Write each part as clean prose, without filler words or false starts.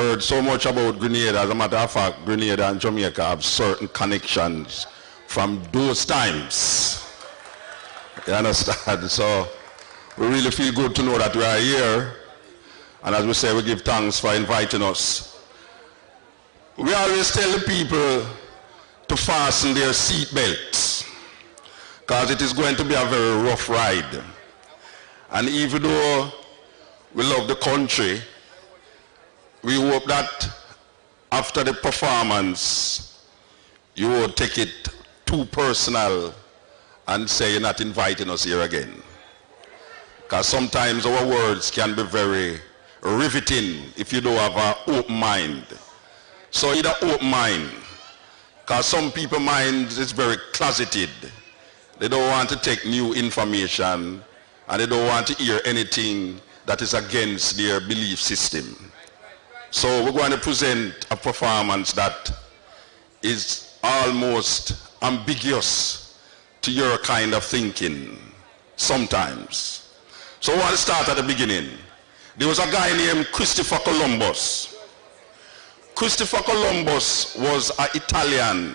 heard so much about Grenada. As a matter of fact, Grenada and Jamaica have certain connections from those times. You understand? So we really feel good to know that we are here. And as we say, we give thanks for inviting us. We always tell the people to fasten their seat belts, because it is going to be a very rough ride. And even though we love the country, we hope that after the performance, you won't take it too personal and say you're not inviting us here again. Because sometimes our words can be very riveting if you don't have an open mind. So either open mind, because some people's minds is very closeted. They don't want to take new information, and they don't want to hear anything that is against their belief system. So we're going to present a performance that is almost ambiguous to your kind of thinking sometimes. So I want to start at the beginning. There was a guy named Christopher Columbus. Christopher Columbus was an Italian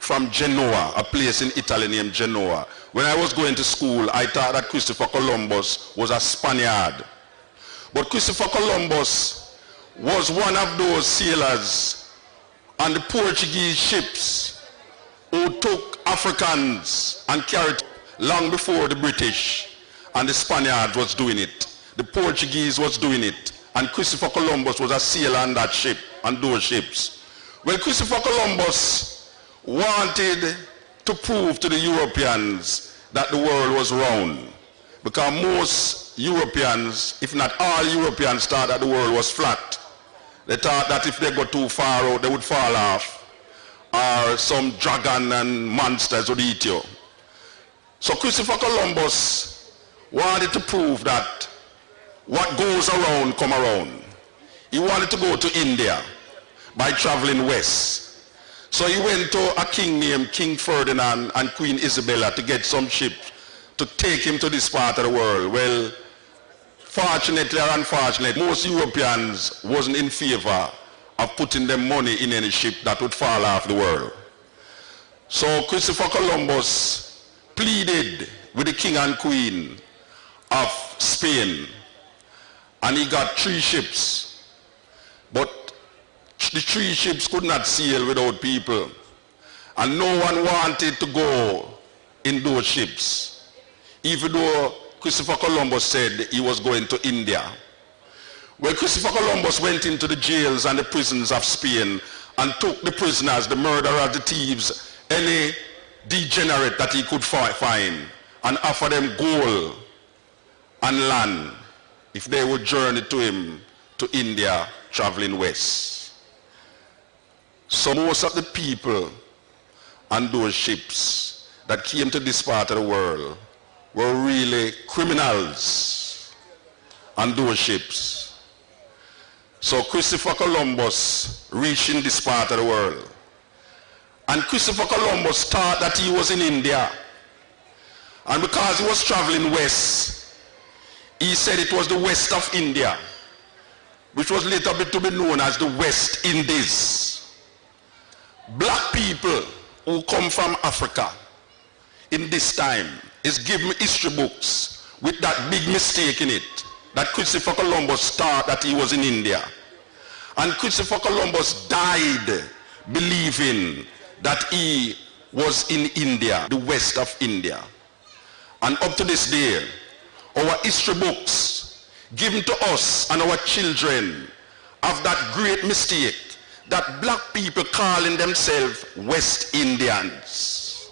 from Genoa, a place in Italy named Genoa. When I was going to school, I thought that Christopher Columbus was a Spaniard. But Christopher Columbus was one of those sailors on the Portuguese ships who took Africans and carried long before the British and the Spaniards was doing it. The Portuguese was doing it, and Christopher Columbus was a sailor on that ship, on those ships. Well, Christopher Columbus wanted to prove to the Europeans that the world was round, because most Europeans, if not all Europeans, thought that the world was flat. They thought that if they got too far out, they would fall off, or some dragon and monsters would eat you. So Christopher Columbus wanted to prove that what goes around come around. He wanted to go to India by traveling west. So he went to a king named King Ferdinand and Queen Isabella to get some ships to take him to this part of the world. Well, fortunately or unfortunately, most Europeans wasn't in favor of putting their money in any ship that would fall off the world. So Christopher Columbus pleaded with the king and queen of Spain, and he got 3 ships. But the 3 ships could not sail without people, and no one wanted to go in those ships, even though Christopher Columbus said he was going to India. Well, Christopher Columbus went into the jails and the prisons of Spain and took the prisoners, the murderers, the thieves, any degenerate that he could find, and offered them gold and land if they would journey to him to India, traveling west. So most of the people on those ships that came to this part of the world were really criminals on those ships. So Christopher Columbus reached in this part of the world. And Christopher Columbus thought that he was in India. And because he was traveling west, he said it was the west of India, which was later to be known as the West Indies. Black people who come from Africa in this time is given history books with that big mistake in it, that Christopher Columbus thought that he was in India. And Christopher Columbus died believing that he was in India, the west of India. And up to this day, our history books given to us and our children have that great mistake that black people calling themselves West Indians,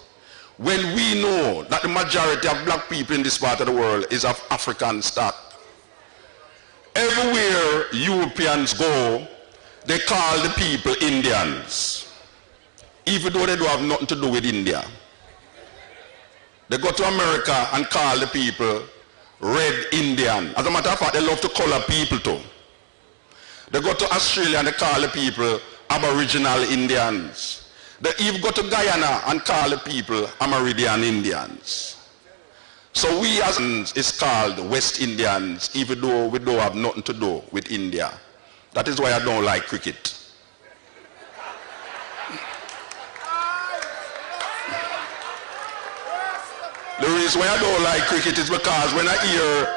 when we know that the majority of black people in this part of the world is of African stock. Everywhere Europeans go, they call the people Indians, even though they don't have nothing to do with India. They go to America and call the people Red Indian. As a matter of fact, they love to color people too. They go to Australia and they call the people Aboriginal Indians. They even go to Guyana and call the people Amerindian Indians. So we as is called West Indians, even though we don't have nothing to do with India. That is why I don't like cricket. The reason why I don't like cricket is because when I hear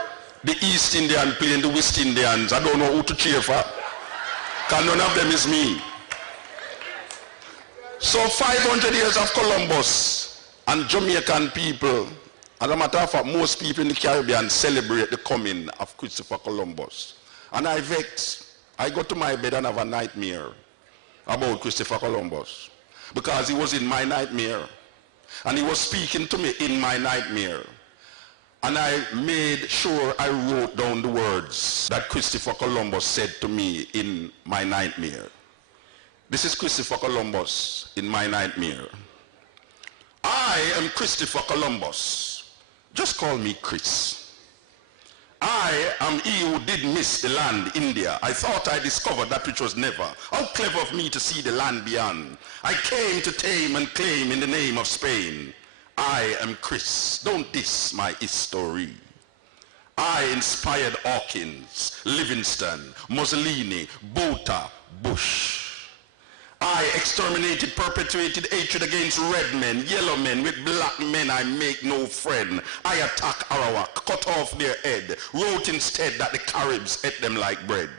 the East Indian playing the West Indians, I don't know who to cheer for. Because none of them is me. So 500 years of Columbus and Jamaican people, as a matter of fact, most people in the Caribbean celebrate the coming of Christopher Columbus. And I vex. I go to my bed and have a nightmare about Christopher Columbus. Because he was in my nightmare. And he was speaking to me in my nightmare. And I made sure I wrote down the words that Christopher Columbus said to me in my nightmare. This is Christopher Columbus in my nightmare. I am Christopher Columbus. Just call me Chris. I am he who did miss the land, India. I thought I discovered that which was never. How clever of me to see the land beyond. I came to tame and claim in the name of Spain. I am Chris. Don't diss my history. I inspired Hawkins, Livingston, Mussolini, Botha, Bush. I exterminated, perpetuated hatred against red men, yellow men. With black men I make no friend. I attack Arawak, cut off their head, wrote instead that the Caribs ate them like bread.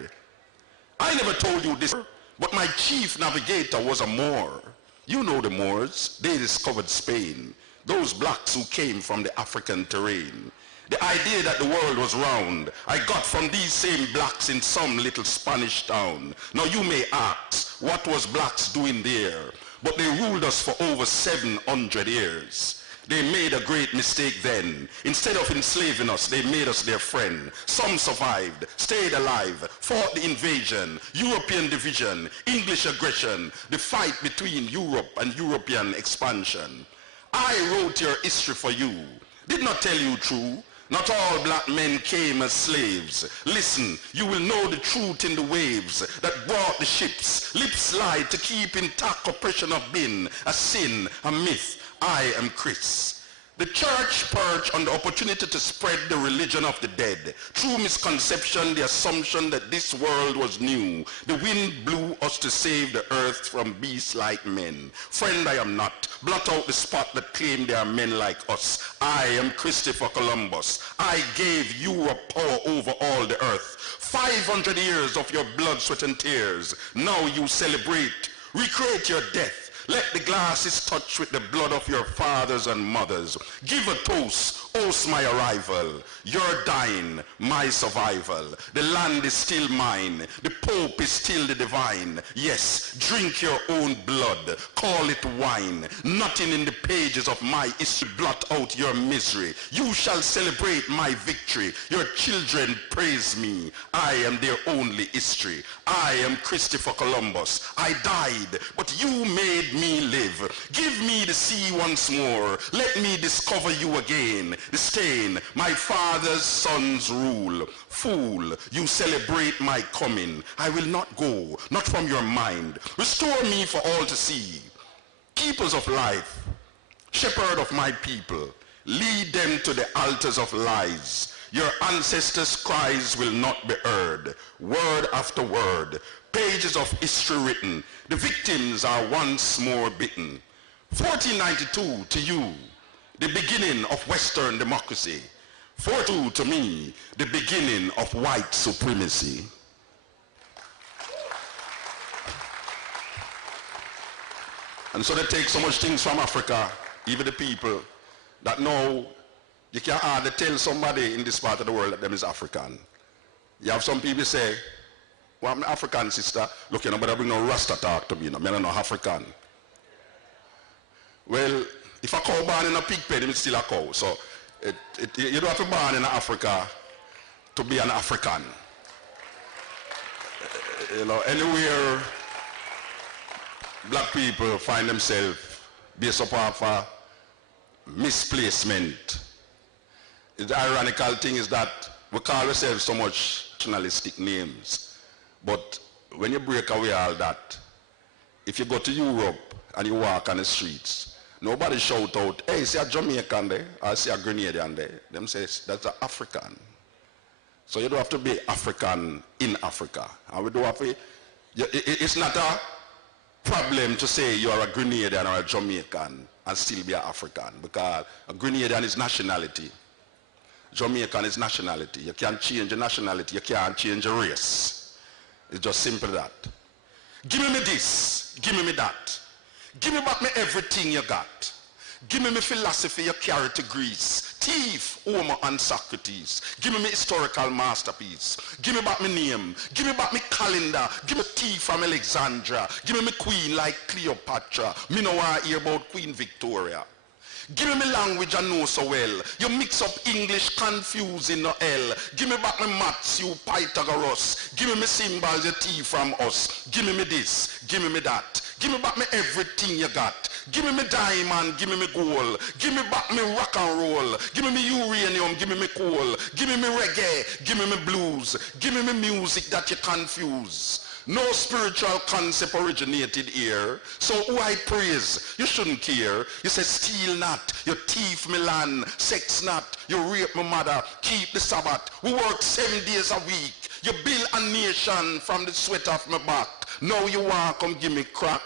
I never told you this, but my chief navigator was a Moor. You know the Moors. They discovered Spain. Those blacks who came from the African terrain. The idea that the world was round, I got from these same blacks in some little Spanish town. Now you may ask, what was blacks doing there? But they ruled us for over 700 years. They made a great mistake then. Instead of enslaving us, they made us their friend. Some survived, stayed alive, fought the invasion, European division, English aggression, the fight between Europe and European expansion. I wrote your history for you. Did not tell you true. Not all black men came as slaves. Listen, you will know the truth in the waves that brought the ships. Lips lied to keep intact oppression of been a sin, a myth. I am Chris. The church perched on the opportunity to spread the religion of the dead. Through misconception, the assumption that this world was new. The wind blew us to save the earth from beasts like men. Friend, I am not. Blot out the spot that claimed there are men like us. I am Christopher Columbus. I gave Europe power over all the earth. 500 years of your blood, sweat, and tears. Now you celebrate. Recreate your death. Let the glasses touch with the blood of your fathers and mothers. Give a toast, oast my arrival. You're dying, my survival. The land is still mine. The Pope is still the divine. Yes, drink your own blood. Call it wine. Nothing in the pages of my history blot out your misery. You shall celebrate my victory. Your children praise me. I am their only history. I am Christopher Columbus. I died, but you made me live. Give me the sea once more. Let me discover you again. The stain, my father's son's rule. Fool, you celebrate my coming. I will not go, not from your mind. Restore me for all to see. Keepers of life, shepherd of my people, lead them to the altars of lies. Your ancestors' cries will not be heard. Word after word, pages of history written. The victims are once more bitten. 1492 to you, the beginning of Western democracy. 42 to me, the beginning of white supremacy. And so they take so much things from Africa, even the people, that now you can hardly tell somebody in this part of the world that them is African. You have some people say, well, I'm an African sister. Look, you know, but I bring no Rasta talk to me, you know, I'm not African. Well, if a cow born in a pig pen, it's still a cow. So you don't have to born in Africa to be an African. You know, anywhere black people find themselves based upon misplacement. The ironical thing is that we call ourselves so much nationalistic names. But when you break away all that, if you go to Europe and you walk on the streets, nobody shout out, hey, see a Jamaican there, or see a Grenadian there. Them say, that's an African. So you don't have to be African in Africa. And we don't have to, it's not a problem to say you're a Grenadian or a Jamaican and still be an African, because a Grenadian is nationality. Jamaican is nationality. You can't change your nationality, you can't change your race. It's just simple that. Give me this, give me that. Give me back me everything you got. Give me philosophy you carry to Greece. Thief, Homer and Socrates. Give me historical masterpiece. Give me back my name. Give me back my calendar. Give me tea from Alexandria. Give me queen like Cleopatra. Me no want to hear about Queen Victoria. Give me language I know so well. You mix up English confusing no L. Give me back my maths, you Pythagoras. Give me symbols, you T from us. Give me this, give me that. Give me back me everything you got. Give me diamond, give me gold. Give me back me rock and roll. Give me uranium, give me coal. Give me reggae, give me blues. Give me music that you confuse. No spiritual concept originated here. So who I praise, you shouldn't care. You say steal not, you thief me land, sex not, you rape my mother, keep the Sabbath. We work 7 days a week. You build a nation from the sweat of my back. Now you want come give me crack.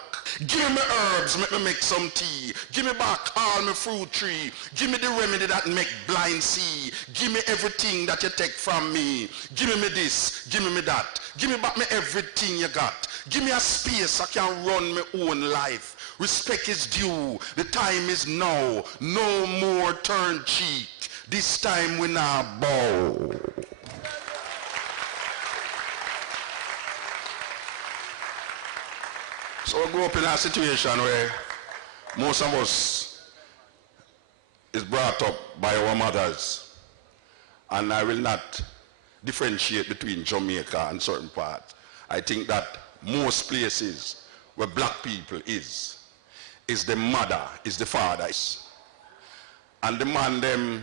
Give me herbs, make me make some tea. Give me back all my fruit tree. Give me the remedy that make blind see. Give me everything that you take from me. Give me this, give me that. Give me back me everything you got. Give me a space I can run my own life. Respect is due. The time is now. No more turn cheek. This time we not bow. So we grew up in a situation where most of us is brought up by our mothers. And I will not differentiate between Jamaica and certain parts. I think that most places where black people is the mother, is the father. And the man them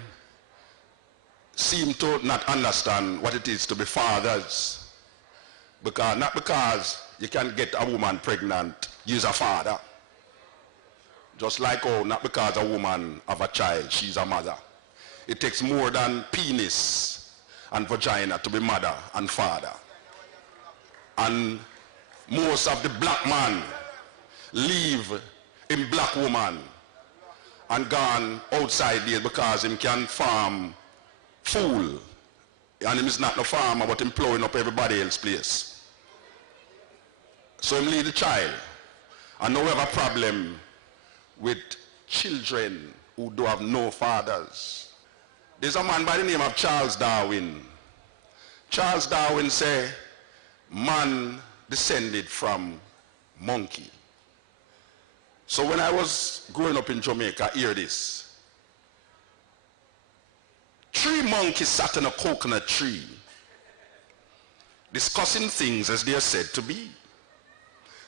seem to not understand what it is to be fathers. Not because you can get a woman pregnant, you's a father. Just like not because a woman have a child, she's a mother. It takes more than penis and vagina to be mother and father. And most of the black man leave in black woman and gone outside there because him can farm fool. And him is not no farmer, but him plowing up everybody else's place. So him leave the child. And now we have a problem with children who do have no fathers. There's a man by the name of Charles Darwin. Charles Darwin say, man descended from monkey. So when I was growing up in Jamaica, hear this. 3 monkeys sat on a coconut tree, discussing things as they are said to be.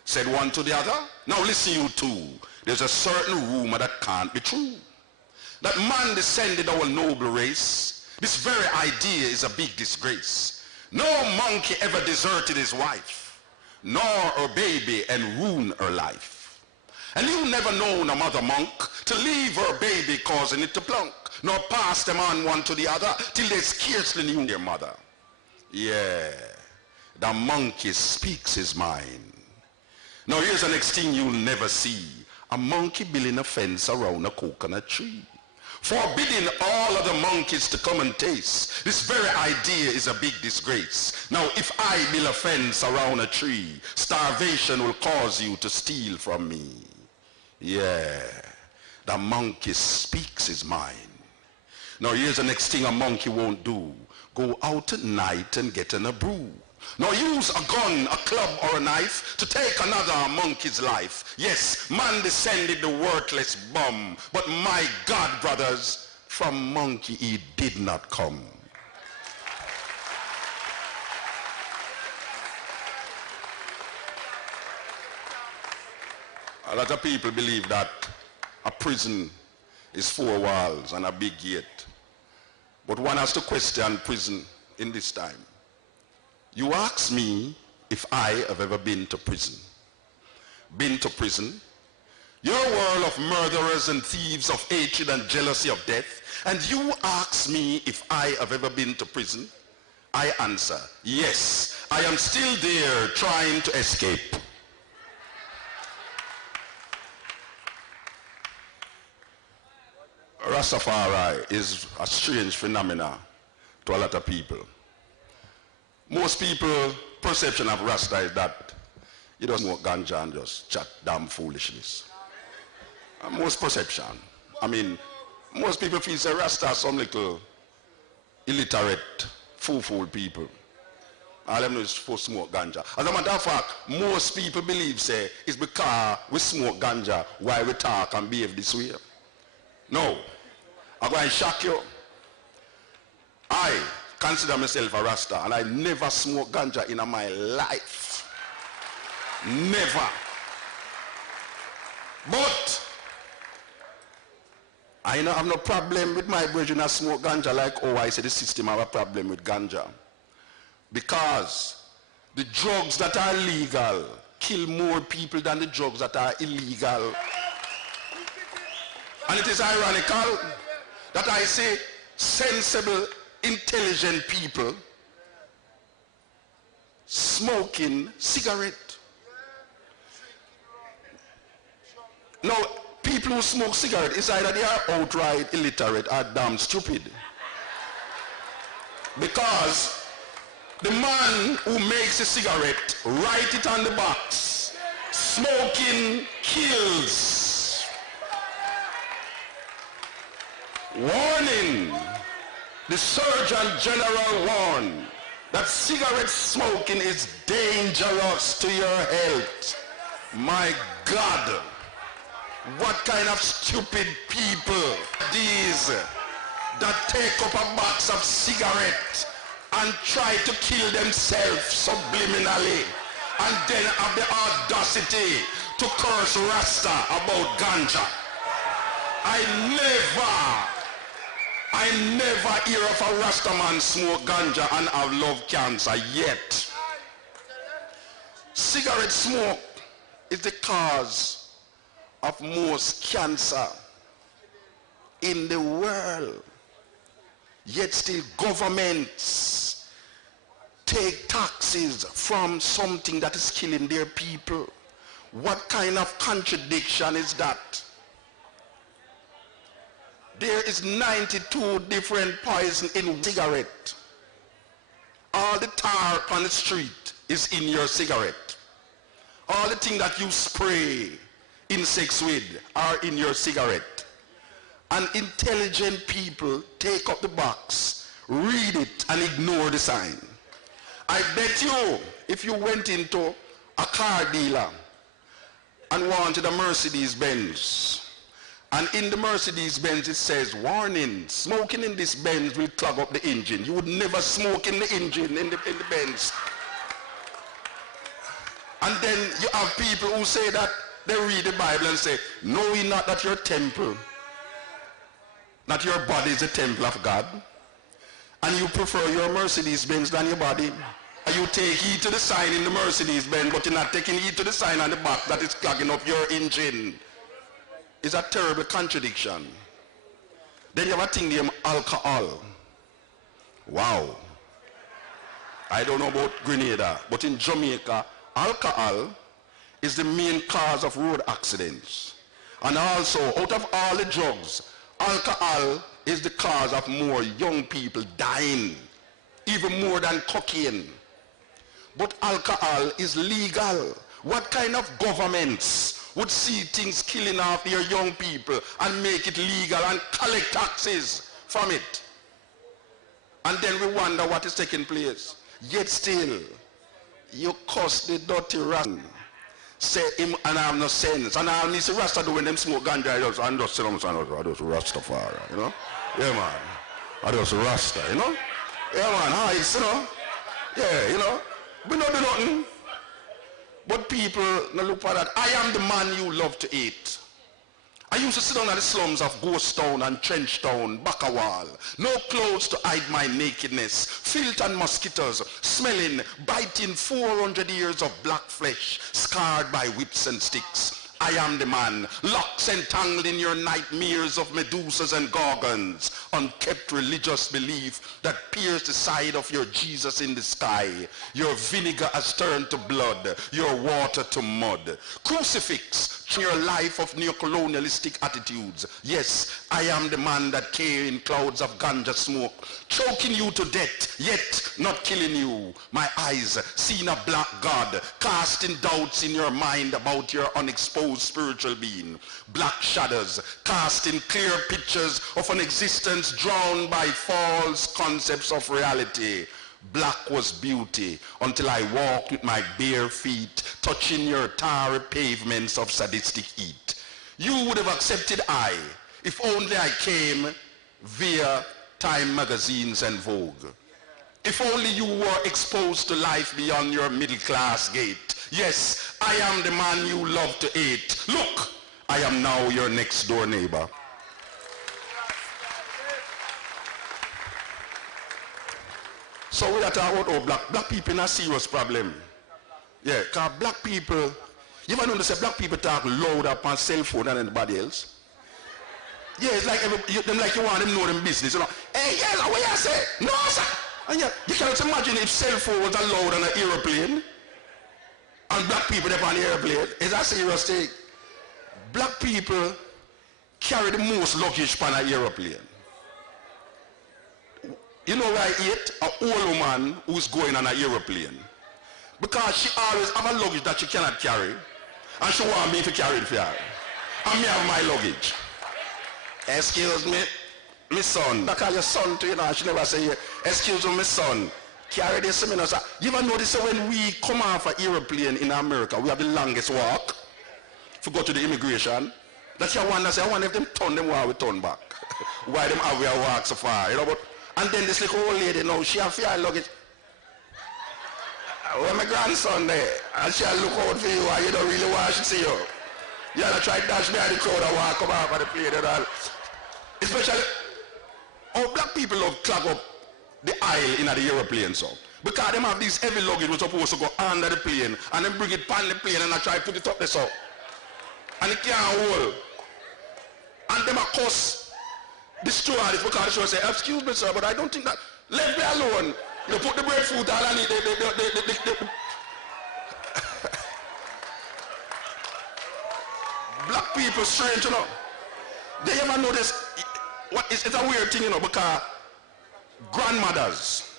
Said one to the other, now listen you two, there's a certain rumor that can't be true. That man descended our noble race, this very idea is a big disgrace. No monkey ever deserted his wife, nor her baby and ruined her life. And you never known a mother monk to leave her baby causing it to plunk, nor pass them on one to the other till they scarcely knew their mother. Yeah, the monkey speaks his mind. Now here's the next thing you'll never see. A monkey building a fence around a coconut tree, forbidding all other monkeys to come and taste. This very idea is a big disgrace. Now if I build a fence around a tree, starvation will cause you to steal from me. Yeah, the monkey speaks his mind. Now here's the next thing a monkey won't do. Go out at night and get in a brew. Nor use a gun, a club, or a knife to take another monkey's life. Yes, man descended the worthless bum, but my God, brothers, from monkey he did not come. A lot of people believe that a prison is 4 walls and a big gate. But one has to question prison in this time. You ask me if I have ever been to prison. Been to prison? You're a world of murderers and thieves, of hatred and jealousy of death. And you ask me if I have ever been to prison? I answer, yes, I am still there trying to escape. Rastafari is a strange phenomenon to a lot of people. Most people's perception of Rasta is that he doesn't smoke ganja and just chat damn foolishness. Most perception. I mean, most people feel say Rasta are some little illiterate, fool people. All them know is for smoke ganja. As a matter of fact, most people believe say it's because we smoke ganja why we talk and behave this way. No. I'm going to shock you. I consider myself a Rasta and I never smoke ganja in my life. Never. But I don't have no problem with my brethren that smoke ganja like, oh, I say the system have a problem with ganja. Because the drugs that are legal kill more people than the drugs that are illegal. And it is ironical that I say sensible, intelligent people smoking cigarette. Now, people who smoke cigarette, it's either they are outright illiterate or damn stupid. Because the man who makes a cigarette, write it on the box, smoking kills. Warning, the Surgeon General warned that cigarette smoking is dangerous to your health. My God, what kind of stupid people these that take up a box of cigarettes and try to kill themselves subliminally and then have the audacity to curse Rasta about ganja. I never hear of a Rasta man smoke ganja and have love cancer yet. Cigarette smoke is the cause of most cancer in the world. Yet still governments take taxes from something that is killing their people. What kind of contradiction is that? There is 92 different poisons in cigarette. All the tar on the street is in your cigarette. All the things that you spray insects with are in your cigarette. And intelligent people take up the box, read it, and ignore the sign. I bet you, if you went into a car dealer and wanted a Mercedes-Benz, and in the Mercedes-Benz it says, warning, smoking in this Benz will clog up the engine. You would never smoke in the engine in the Benz. And then you have people who say that they read the Bible and say, know ye not that your temple, not your body is the temple of God? And you prefer your Mercedes-Benz than your body. And you take heed to the sign in the Mercedes-Benz, but you're not taking heed to the sign on the back that is clogging up your engine. It's a terrible contradiction. Then you have a thing named alcohol. Wow. I don't know about Grenada, but in Jamaica, alcohol is the main cause of road accidents. And also, out of all the drugs, alcohol is the cause of more young people dying, even more than cocaine. But alcohol is legal. What kind of governments would see things killing off their young people and make it legal and collect taxes from it? And then we wonder what is taking place. Yet still, you cuss the dirty Rasta. Say him and I have no sense. And I need to Rasta do when them smoke ganja. I just say them, I just Rastafari, you know? Yeah, man. I just Rasta, you know? Yeah, man. Hides, you know? Yeah, you know? We don't do nothing. But people no look for that. I am the man you love to eat. I used to sit down at the slums of Ghost Town and Trench Town, Bakawal. No clothes to hide my nakedness. Filth and mosquitoes, smelling, biting 400 years of black flesh, scarred by whips and sticks. I am the man, locks entangled in your nightmares of Medusas and Gorgons. unkept religious belief that pierced the side of your Jesus in the sky. Your vinegar has turned to blood, your water to mud. Crucifix your life of neo-colonialistic attitudes. Yes, I am the man that came in clouds of ganja smoke, choking you to death, yet not killing you. My eyes seen a black God, casting doubts in your mind about your unexposed spiritual being. Black shadows, casting clear pictures of an existence drowned by false concepts of reality. Black was beauty until I walked with my bare feet, touching your tarry pavements of sadistic heat. You would have accepted I, if only I came via Time magazines and Vogue. If only you were exposed to life beyond your middle class gate. Yes, I am the man you love to hate. Look, I am now your next door neighbor. So we are talking about black people in a serious problem. Yeah, because black people, you ever notice that black people talk louder on cell phone than anybody else? Yeah, it's like them like you want them know them business. You know, hey, yes, what you say? No, sir. And yeah, you cannot imagine if cell phone was allowed on an aeroplane and black people up on the airplane. Is that a serious thing? Black people carry the most luggage on an aeroplane. You know why I hate an old woman who's going on an aeroplane? Because she always have a luggage that she cannot carry, and she want me to carry it for her. And me have my luggage. Excuse me, my son. I call your son to you know, she never say, excuse me, my son. Carry this to me. You ever notice that when we come off an aeroplane in America, we have the longest walk to go to the immigration? That's your wonder. I wonder if them turn them while we turn back. Why them have we walk so far, you know? But and then this little old lady now, she have fear luggage. Well, my grandson there, and she'll look out for you and you don't really want to see you. You have to try to dash behind the crowd and walk come off of the plane and all. Especially, how black people love clog up the aisle in the aeroplane so. Because them have these heavy luggage which supposed to go under the plane and then bring it on the plane and I try to put it up there so. And it can't hold. And them of course, the stewardess, because the stewardess say, excuse me sir, but I don't think that, let me alone. You put the breadfruit all on it, black people strange, you know. They ever notice, it's a weird thing, you know, because grandmothers,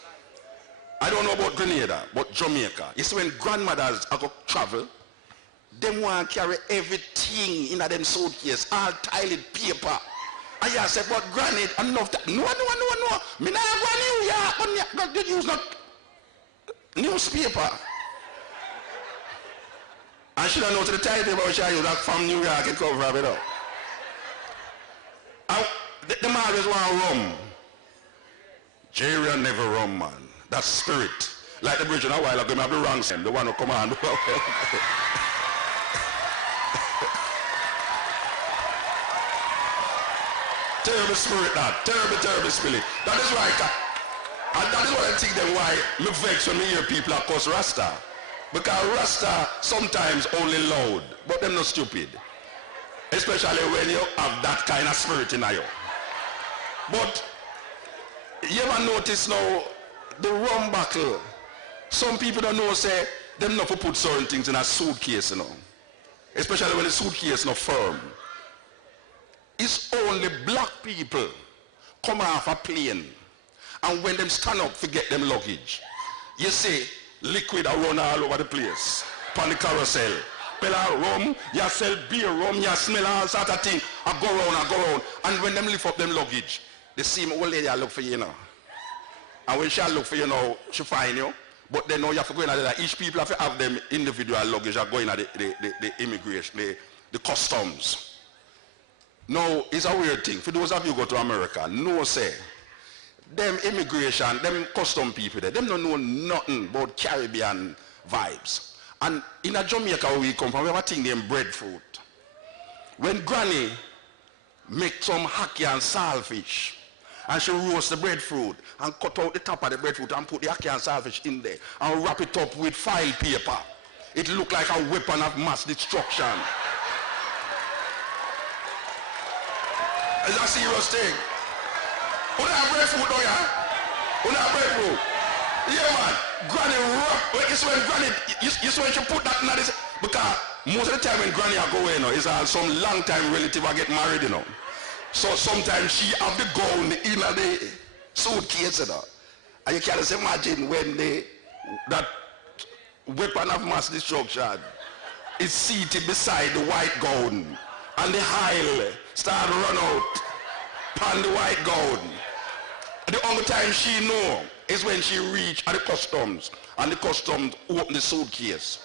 I don't know about Grenada, but Jamaica, you see when grandmothers are going to travel, they want to carry everything in them suitcase, all tiled paper. And you say, but granny, enough that. No. Me not go New York, but they use not newspaper. And she don't know to the title about she use that from New York and cover of it up. The man always want rum. Jerry never rum, man. That's spirit. Like the bridge in a while ago, I have the wrong same, the one who come on. Terrible spirit that, terrible spirit. That is why, and that is what I think then why me vex when me hear people are cause Rasta. Because Rasta sometimes only loud, but them not stupid. Especially when you have that kind of spirit in you. But you ever notice now, the rum bottle, some people don't know say, them not to put certain things in a suitcase, you know. Especially when the suitcase not firm. It's only black people come off a plane and when them stand up forget them luggage. You see liquid are run all over the place on the carousel. Pella rum, you sell beer rum, you smell all sort of thing. I go round. And when them lift up them luggage, they see my old lady I look for you now. And when she look for you now, she find you. But then now you have to go in there. Each people have to have them individual luggage are going at the immigration, the customs. Now, it's a weird thing. For those of you who go to America, no say, them immigration, them custom people there, them don't know nothing about Caribbean vibes. And in a Jamaica where we come from, we have a thing named breadfruit. When Granny make some hacky and saltfish, and she roast the breadfruit and cut out the top of the breadfruit and put the hacky and saltfish in there and wrap it up with file paper, it look like a weapon of mass destruction. It's a serious thing. Una have breadfruit, don't ya? Una have breadfruit. Yeah, man. Granny rough. It's when Granny, you see when she put that in this, because most of the time when Granny are going, it's some long time relative I get married, So sometimes she have the gown in the suitcase, And you can't just imagine when that weapon of mass destruction is seated beside the white gown, and the aisle start run out upon the white gown. The only time she know is when she reach at the customs, and the customs open the suitcase.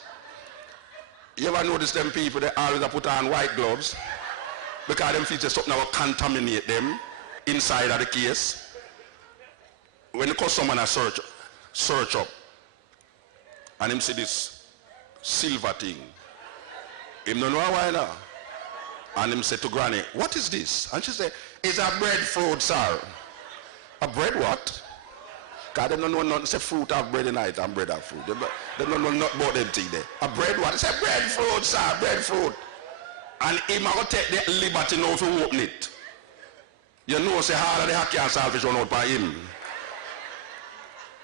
You ever notice them people, they always put on white gloves because them features something that will contaminate them inside of the case. When the customer search up and him see this silver thing, him don't know why now. And him say to Granny, what is this? And she say, it's a breadfruit, sir. A bread what? Because they don't know nothing. Say fruit have bread in it and bread have fruit. They don't know nothing about them thing there. A bread what? They say breadfruit, sir, breadfruit. And him are going to take the liberty now to open it. You know, say how the hacky and salvage run out by him.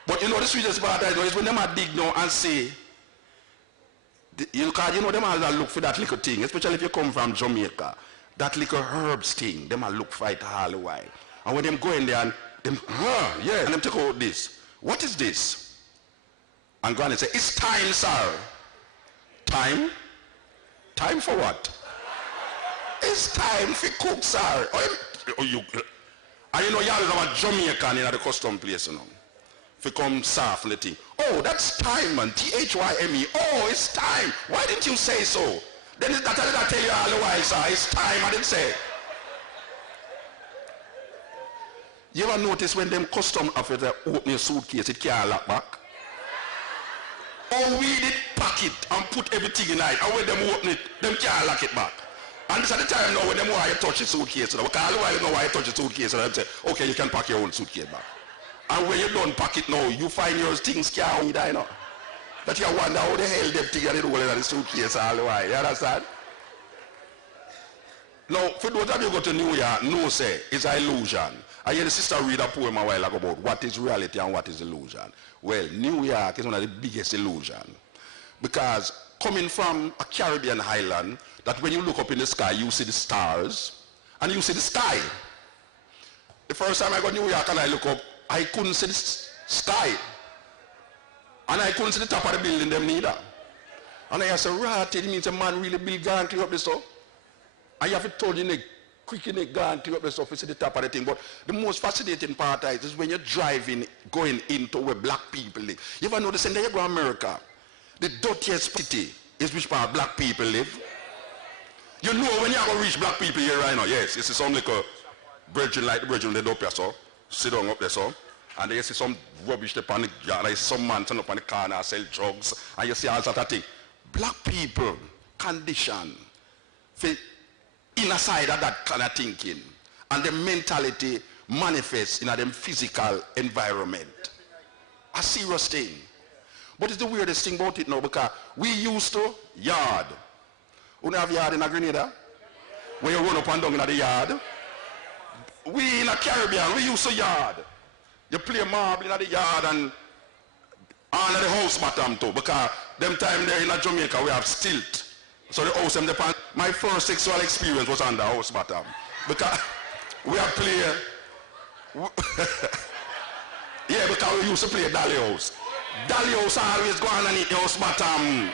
But you know the sweetest part is when them are dig now and say, you know them all look for that little thing, especially if you come from Jamaica. That little herbs thing, them all look for it all the while. And when them go in there and them, yeah, and them take out this. What is this? And Granny say, it's time, sir. Time? Time for what? It's time for cook, sir. And you know y'all have a Jamaican in the custom place, If come soft and the thing. Oh, that's time, man. T-H-Y-M-E. Oh, it's time. Why didn't you say so? Then that I tell you all the while, sir. It's time, I didn't say. You ever notice when them custom officer open your suitcase, it can't lock back? Oh, we did pack it and put everything in it. And when them open it, them can't lock it back. And this at the time now when them why you touch the suitcase. Because all the while you know why you touch the suitcase. And them say, okay, you can pack your own suitcase back. And when you don't pack it now, you find your things can't hold, you know. That you wonder how the hell them things are rolling in the suitcase all the while. You understand? Now, for those of you who go to New York, no say, it's an illusion. I hear the sister read a poem a while ago about what is reality and what is illusion. Well, New York is one of the biggest illusion. Because coming from a Caribbean island, that when you look up in the sky, you see the stars, and you see the sky. The first time I got to New York and I look up, I couldn't see the sky. And I couldn't see the top of the building them neither. And I said, right, it means a man really build guy and clear up the stuff. I have to told you, quick in the guy and clear up the stuff, you see the top of the thing. But the most fascinating part is when you're driving, going into where black people live. You ever notice in the go America, the dirtiest city is which part black people live? You know when you're going to reach black people here right now, yes, you see some like a virgin like the virgin they up here, so sit down up there, so. And then you see some rubbish upon the yard, like some man turn up on the corner, sell drugs, and you see all sort of thing. Black people condition for inner side of that kind of thinking, and the mentality manifests in a them physical environment. A serious thing. But it's the weirdest thing about it now, because we used to yard. We don't have yard in a Grenada. When you run up and down in the yard. We in a Caribbean, we used to yard. You play marble in the yard and on the house bottom too, because them time there in Jamaica we have stilt. So the house them depend. My first sexual experience was on the house bottom. Because we have played yeah, because we used to play dolly house. Dolly house always go on and eat the house bottom.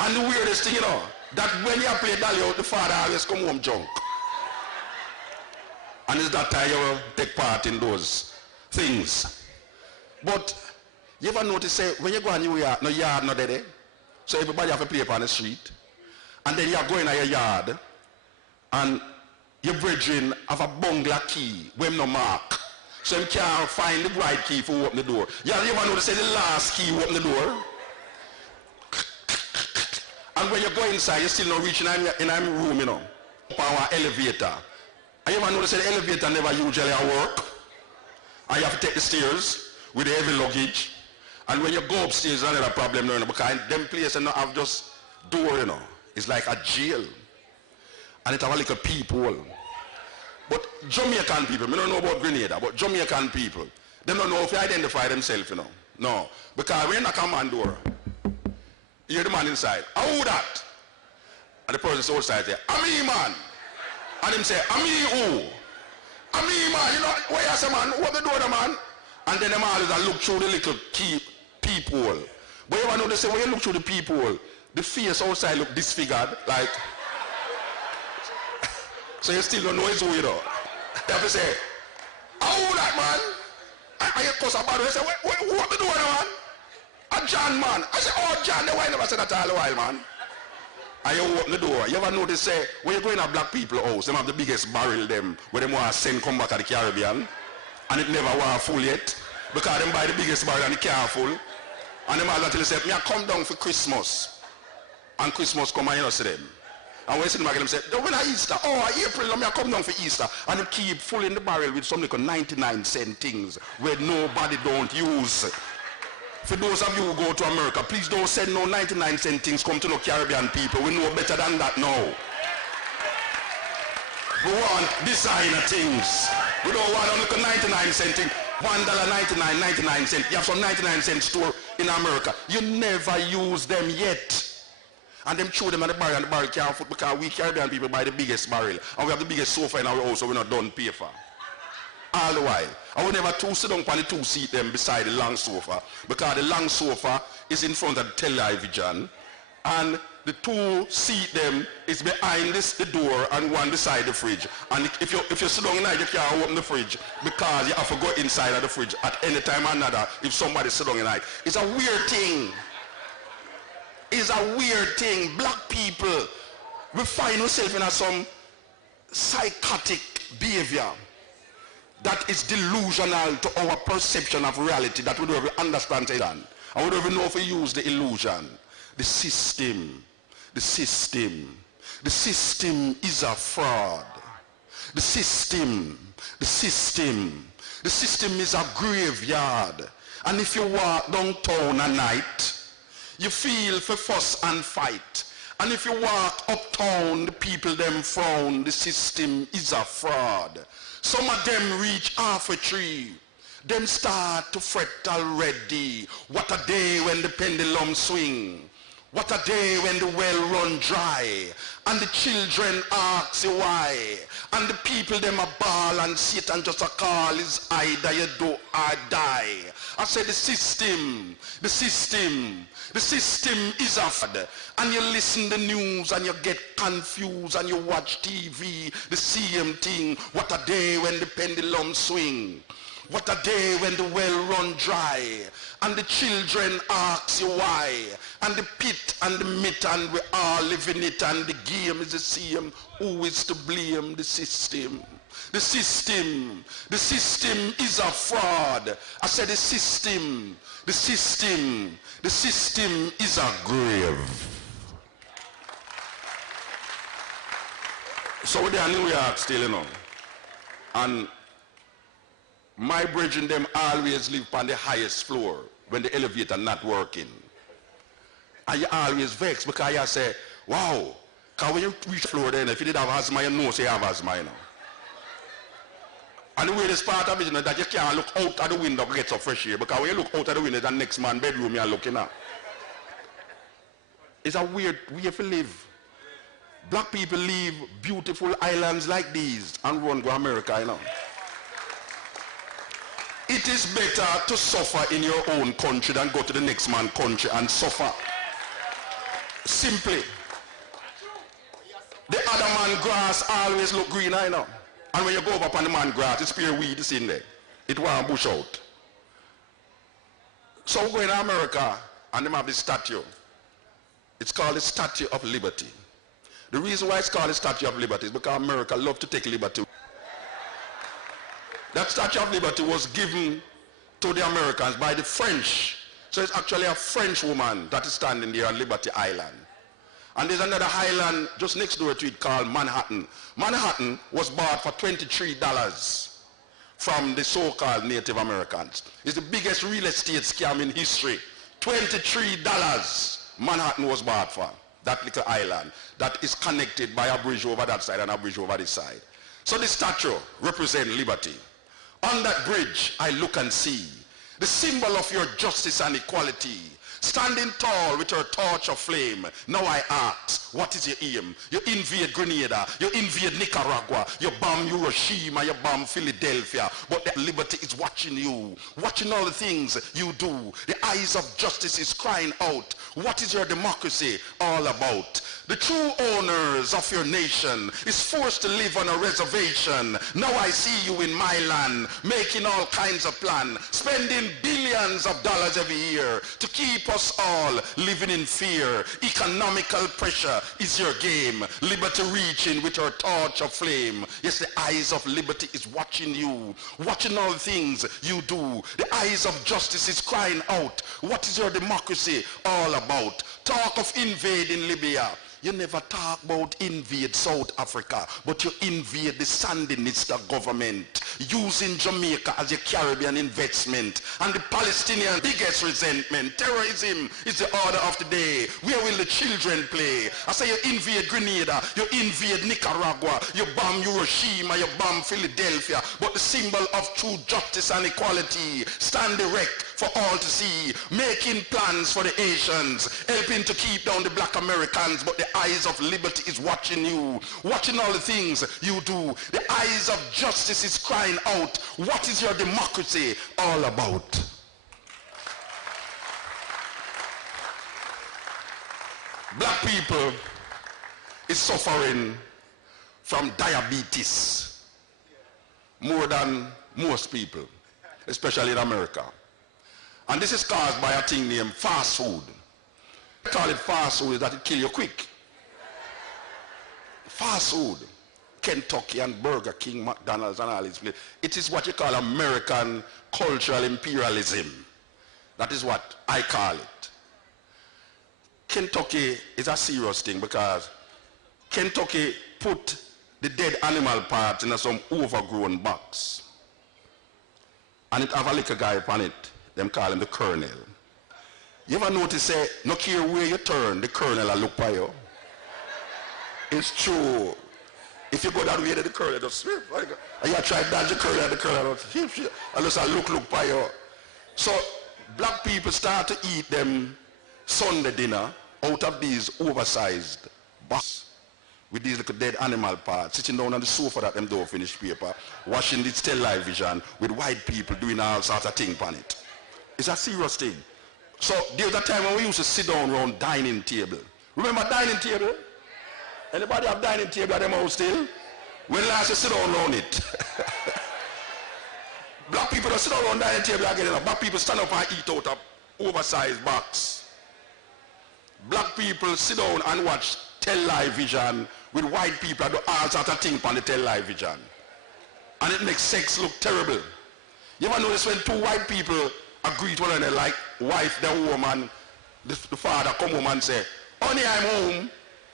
And the weirdest thing, that when you play dolly house, the father always come home drunk. And it's that time you take part in those things. But you ever notice, say, when you go in New York, no yard not there. So everybody have to play upon the street. And then you are going to your yard, and your brethren have a bungler key, when no mark. So you can't find the right key for open the door. You ever notice, say, the last key open the door? And when you go inside, you still not reaching in a room, up our elevator. And you ever notice the elevator never usually work? And you have to take the stairs with the heavy luggage. And when you go upstairs, there's another problem, because them places don't have just door, It's like a jail. And it have a little peephole. But Jamaican people, I don't know about Grenada, but Jamaican people, they don't know if they identify themselves, you know. No. Because when you knock on man door, you hear the man inside, who that? And the person outside say, me man. And him say, me who? Me man, you know, where you say man, what the door the man? And then the man always look through the little key peephole. But you ever know they say when you look through the peephole, the face outside look disfigured, like so you still don't know it's who, you know. You have to say, who that man? And you cuss about it, you say, what the door the man? A John man. I say, oh John, why never said that all the while, man? And you open the door. You ever notice say when you go in a black people house, them have the biggest barrel them where them want to send come back to the Caribbean. And it never was full yet. Because them buy the biggest barrel and the car full. And them all until say, me I come down for Christmas. And Christmas come and you know see them. And when you see them again, them say, when I Easter, April, me I come down for Easter. And they keep filling the barrel with some like 99-cent things where nobody don't use. For those of you who go to America, please don't send no 99-cent things come to no Caribbean people. We know better than that now. We want designer things. We don't want only 99-cent thing. $1.99. You have some 99-cent store in America. You never use them yet. And them throw them at the barrel and the barrel can't foot because we Caribbean people buy the biggest barrel. And we have the biggest sofa in our house so we're not done pay for. All the while. I will never sit down on the two seat them beside the long sofa because the long sofa is in front of the television and the two seat them is behind the door and one beside the fridge. And if you sit down tonight, you can't open the fridge because you have to go inside of the fridge at any time or another if somebody sit down tonight. It's a weird thing. It's a weird thing. Black people, we find ourselves in some psychotic behavior that is delusional to our perception of reality that we don't even understand it. And we don't even know if we use the illusion. The system is a fraud. The system is a graveyard. And if you walk downtown at night, you feel for fuss and fight. And if you walk uptown, the people them frown. The system is a fraud. Some of them reach half a tree. Them start to fret already. What a day when the pendulum swing. What a day when the well run dry. And the children ask you why. And the people them a ball and sit and just a call is either you do or die. I say the system is a fraud. And you listen the news and you get confused and you watch TV, the same thing. What a day when the pendulum swing. What a day when the well run dry. And the children ask you why. And the pit and the myth and we all live in it and the game is the same. Who is to blame? The system. The system is a fraud. I said the system is a grave. So we're in New York still, you know. And my brethren them always live on the highest floor when the elevator not working. And you always vex because you say, wow, because when you reach the floor then, if you did have asthma, you know say you have asthma, you know. And the way this part of it, you know, that you can't look out of the window to get some fresh air because when you look out of the window, the next man's bedroom you're looking at. It's a weird way to live. Black people leave beautiful islands like these and run to America, you know. It is better to suffer in your own country than go to the next man's country and suffer. Simply. The other man's grass always look green, I know. And when you go up on the man's grass, it's pure weed is in there. It won't bush out. So we go in America and they have this statue. It's called the Statue of Liberty. The reason why it's called the Statue of Liberty is because America loves to take liberty. That Statue of Liberty was given to the Americans by the French. So it's actually a French woman that is standing there on Liberty Island. And there's another island just next door to it called Manhattan. Manhattan was bought for $23 from the so-called Native Americans. It's the biggest real estate scam in history. $23 Manhattan was bought for, that little island that is connected by a bridge over that side and a bridge over this side. So the statue represents liberty. On that bridge, I look and see the symbol of your justice and equality, standing tall with your torch of flame. Now I ask, what is your aim? You invade Grenada, you invade Nicaragua, you bomb Hiroshima, you bomb Philadelphia, but the liberty is watching you, watching all the things you do. The eyes of justice is crying out, what is your democracy all about? The true owners of your nation is forced to live on a reservation. Now I see you in my land, making all kinds of plans, spending billions of dollars every year to keep us all living in fear. Economical pressure is your game. Liberty reaching with her torch of flame. Yes, the eyes of liberty is watching you, watching all the things you do. The eyes of justice is crying out, what is your democracy all about? Talk of invading Libya. You never talk about invade South Africa, but you invade the Sandinista government, using Jamaica as a Caribbean investment. And the Palestinian biggest resentment, terrorism is the order of the day. Where will the children play? I say you invade Grenada, you invade Nicaragua, you bomb Hiroshima, you bomb Philadelphia, but the symbol of true justice and equality stand erect for all to see, making plans for the Asians, helping to keep down the black Americans, but the eyes of liberty is watching you, watching all the things you do. The eyes of justice is crying out, what is your democracy all about? Black people is suffering from diabetes more than most people, especially in America. And this is caused by a thing named fast food. I call it fast food is that it kills you quick. Fast food, Kentucky and Burger King, McDonald's and all these places. It is what you call American cultural imperialism. That is what I call it. Kentucky is a serious thing because Kentucky put the dead animal parts in some overgrown box. And it have a little guy upon it. Them call him the colonel. You ever notice, say, no care where you turn, the colonel will look by you? It's true. If you go that way, the colonel just sweep. And you try to dodge the colonel just look by you. So black people start to eat them Sunday dinner out of these oversized boxes with these little dead animal parts, sitting down on the sofa that them don't finish paper, watching this television with white people doing all sorts of things on it. It's a serious thing. So there was a time when we used to sit down around dining table. Remember dining table? Anybody have dining table at them house still? When last you sit down around it? Black people don't sit down around dining table again. Black people stand up and eat out of oversized box. Black people sit down and watch television with white people do all sorts of things on the television. And it makes sex look terrible. You ever notice when two white people agree to one another, like wife, the woman, the father come home and say, honey, I'm home.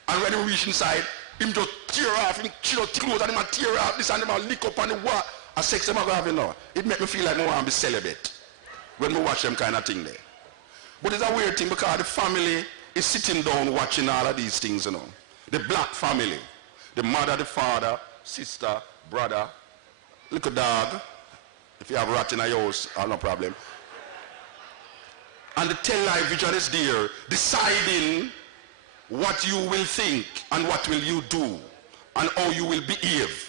And when he reach inside, him just tear off, him just close and him tear off, this and him lick up on the wall. And sex them are going to have enough. It make me feel like I want to be celibate when we watch them kind of thing there. But it's a weird thing because the family is sitting down watching all of these things, you know. The black family, the mother, the father, sister, brother, little dog. If you have a rat in your house, no problem. And the television is there deciding what you will think and what will you do and how you will behave.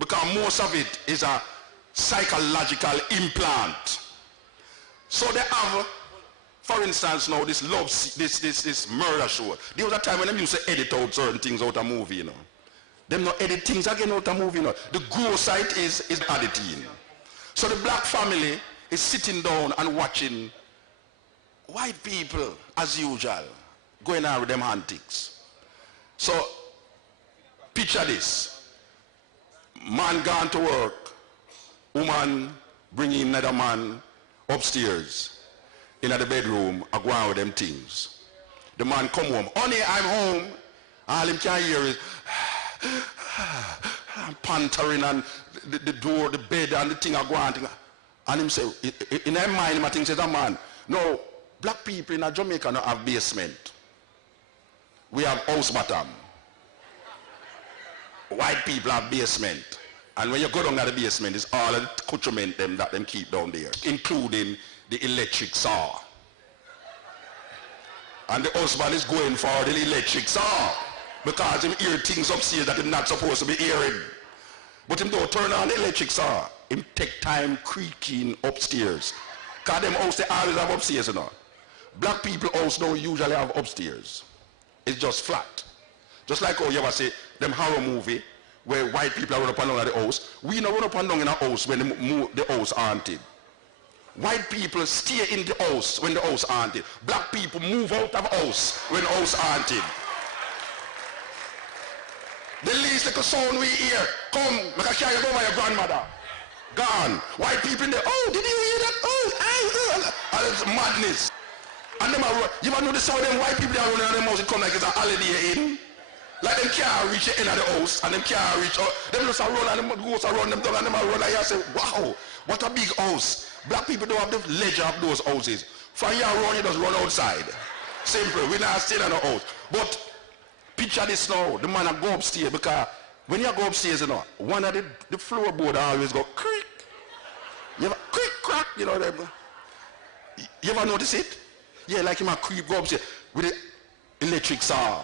Because most of it is a psychological implant. So they have, for instance, now this love, this murder show. There was a time when them used to edit out certain things out of movie, you know. Them not edit things again out of movie, you know. The gross side is editing. So the black family is sitting down and watching white people, as usual, going on with them antics. So, picture this. Man gone to work, woman bringing another man upstairs in the bedroom, go on with them things. The man come home, honey, I'm home. All him can hear is pantering and the door, the bed and the thing are going. And him say, in her mind, I think says a man, no, black people in Jamaica don't have basement. We have house bottom. White people have basement. And when you go down to the basement, it's all the accoutrement them that them keep down there, including the electric saw. And the husband is going for the electric saw because he hear things upstairs that he's not supposed to be hearing. But him don't turn on the electric saw. Him take time creaking upstairs. Because them house they always have upstairs, you know. Black people house don't usually have upstairs. It's just flat. Just like how you ever say them horror movie where white people are run up and down at the house. We don't run up and down in a house when the house haunted. White people stay in the house when the house haunted. Black people move out of the house when the house haunted. The least little sound we hear, come, make a carry over your grandmother. Gone. White people in there, oh, did you hear that? Oh, and it's madness. And them are, you ever know the sound of them white people that are running on them house, it come like it's a holiday in. Like them can't reach the end of the house and them can't reach out. Them just a run and them goes around them down and them a run like I say, wow, what a big house. Black people don't have the leisure of those houses. From here around you just run outside. Simple, we're not staying in the house. But picture this now, the man go upstairs because when you go upstairs, you know, one of the floorboard always go creak. You ever creak, crack, you know them. You ever notice it? Yeah, like him a creep go upstairs with the electric saw.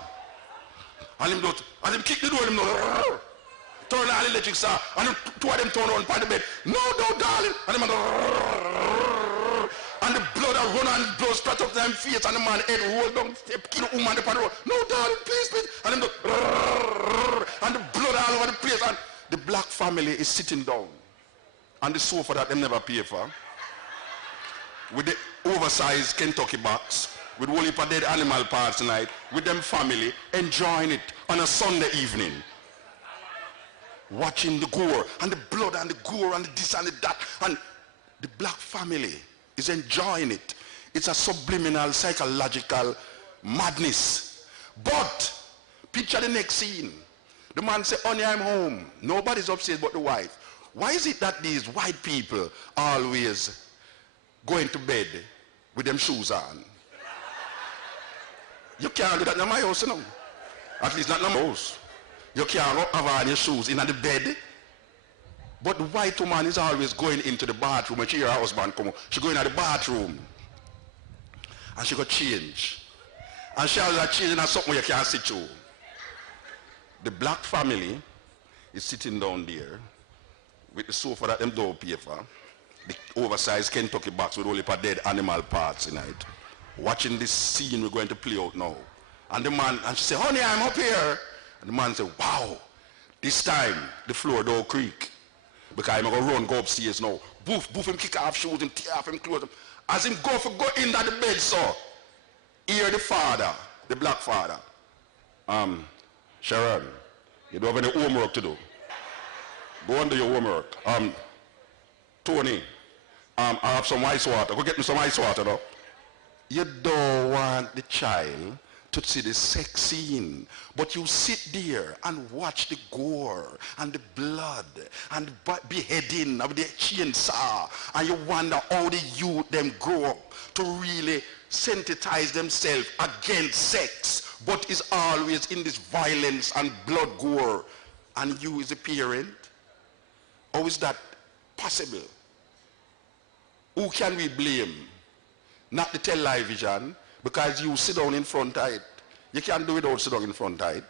And him kick the door, him go, turn on the electric saw, and him, two of them turn on the bed. No, darling. And him and the blood run and blood splat up them face, and the man head roll down, kill the woman upon the road. No, darling, please. And him go, and the blood all over the place, and the black family is sitting down on the sofa that them never pay for, with the oversized Kentucky box, with whole heap of dead animal parts tonight, with them family, enjoying it on a Sunday evening. Watching the gore, and the blood, and the gore, and the this and the that, and the black family is enjoying it. It's a subliminal, psychological madness. But, picture the next scene. The man say, honey, I'm home. Nobody's upstairs but the wife. Why is it that these white people always going to bed with them shoes on? You can't do that in my house, you know. At least not in my house. You can't have on your shoes in the bed. But the white woman is always going into the bathroom when she hear her husband come. She go in the bathroom. And she go change. And she always change in something you can't sit through. The black family is sitting down there with the sofa that them don't pay for. The oversized Kentucky box with all the dead animal parts in it. Watching this scene we're going to play out now. And the man, and she say, honey, I'm up here. And the man say, wow, this time the floor don't creak. Because I'm going to go upstairs now. Boof, him kick off shoes, him tear off him clothes. As him go into the bed, so, hear the father, the black father. Sharon, you don't have any homework to do. Go and do your homework. Tony, I have some ice water. Go get me some ice water, though. You don't want the child to see the sex scene, but you sit there and watch the gore and the blood and the beheading of the chainsaw, and you wonder how the youth them grow up to really sensitize themselves against sex, but is always in this violence and blood gore. And you as a parent, how is that possible? Who can we blame? Not the television, because you sit down in front of it. You can't do it without sit down in front of it.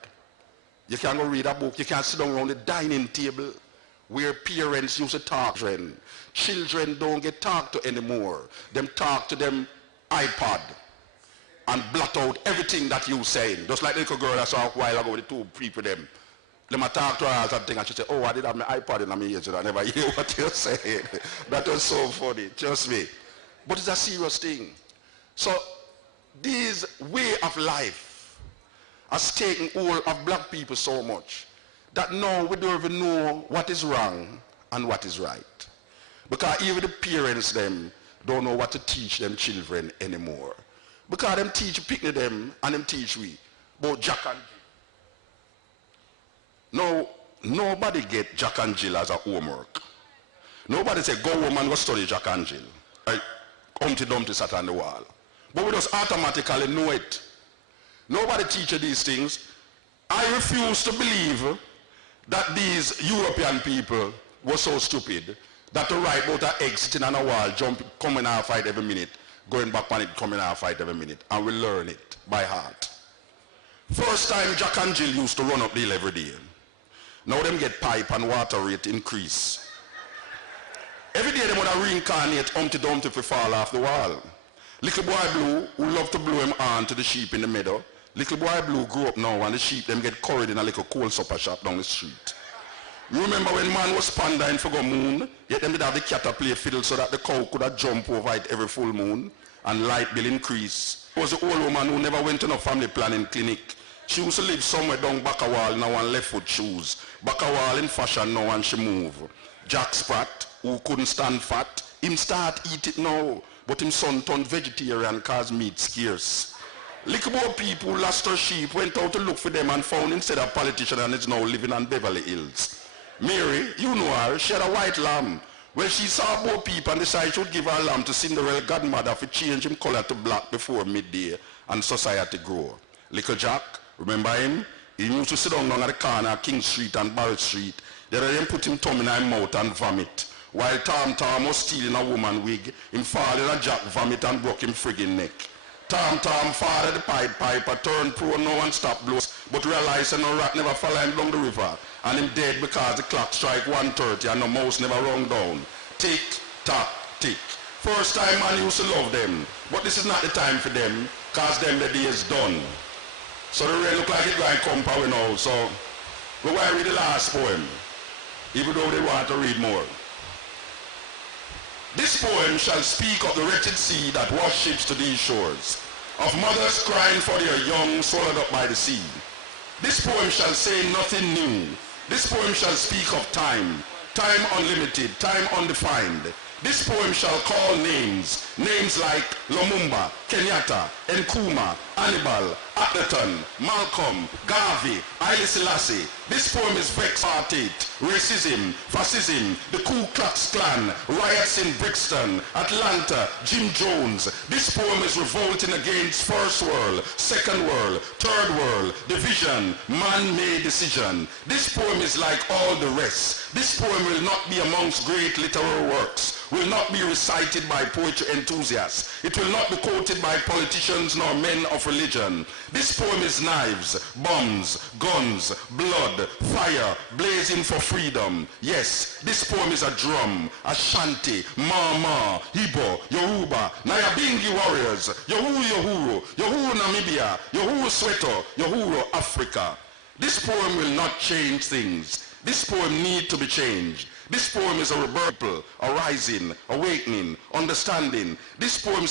You can't go read a book. You can't sit down around the dining table where parents used to talk to them. Children don't get talked to anymore. Them talk to them iPod and blot out everything that you saying. Just like the little girl I saw a while ago with the two people them. Them talk to her or something and she say, oh, I did have my iPod in my ears and I never hear what you're saying. That was so funny, trust me. But it's a serious thing. So this way of life has taken hold of black people so much that now we don't even know what is wrong and what is right. Because even the parents them don't know what to teach them children anymore. Because them teach picnic them and them teach we about Jack and Jill. Now, nobody get Jack and Jill as a homework. Nobody say go home and go study Jack and Jill. Humpty Dumpty sat on the wall. But we just automatically know it. Nobody teaches these things. I refuse to believe that these European people were so stupid that to write about an egg sitting on a wall, jump, coming out fight every minute, going back on it, coming out fight every minute, and we learn it by heart. First time Jack and Jill used to run up the hill every day. Now them get pipe and water rate increase. Every day they would reincarnate Humpty Dumpty if fall off the wall. Little boy Blue, who loved to blow him on to the sheep in the meadow, little boy Blue grew up now and the sheep them get curried in a little coal supper shop down the street. You remember when man was pandering for the moon, yet them did have the cat to play fiddle so that the cow could have jump over it every full moon and light bill increase. It was the old woman who never went to no family planning clinic. She used to live somewhere down back a wall now on left foot shoes. Back a wall in fashion now and she move. Jack Sprat, who couldn't stand fat, him start eat it now, but him son turned vegetarian cause meat scarce. Little more people lost their sheep, went out to look for them and found instead a politician and is now living on Beverly Hills. Mary, you know her, she had a white lamb. Well, she saw Bo Peep and decided she would give her lamb to Cinderella godmother for change him color to black before midday and society grow. Little Jack, remember him? He used to sit down at the corner of King Street and Barrett Street. They then put him thumb in his mouth and vomit. While Tom was stealing a woman wig, him fall in a Jack vomit and broke him friggin' neck. Tom fall at the piper, turned pro, no one stop blows, but realized no rat never follow him down the river. And him dead because the clock strike 1:30 and the mouse never run down. Tick, tock, tick. First time man used to love them, but this is not the time for them, cause them the day is done. So the rain look like it going to come power now, so we're going to read the last poem, even though they want to read more. This poem shall speak of the wretched sea that washed ships to these shores, of mothers crying for their young swallowed up by the sea. This poem shall say nothing new. This poem shall speak of time, time unlimited, time undefined. This poem shall call names, names like Lumumba, Kenyatta, Nkrumah, Hannibal, Atherton, Malcolm, Garvey, Haile Selassie. This poem is vexed apartheid, racism, fascism, the Ku Klux Klan, riots in Brixton, Atlanta, Jim Jones. This poem is revolting against first world, second world, third world, division, man-made decision. This poem is like all the rest. This poem will not be amongst great literary works, will not be recited by poetry enthusiasts. It will not be quoted by politicians nor men of religion. This poem is knives, bombs, guns, blood, fire, blazing for freedom. Yes, this poem is a drum, Ashanti, Mama, Igbo, Yoruba, Nyabingi warriors, Yohuru, Yohuru Namibia, Yohuru Soweto, Yohuru Africa. This poem will not change things. This poem needs to be changed. This poem is a rebirth, a rising, awakening, understanding. This poem is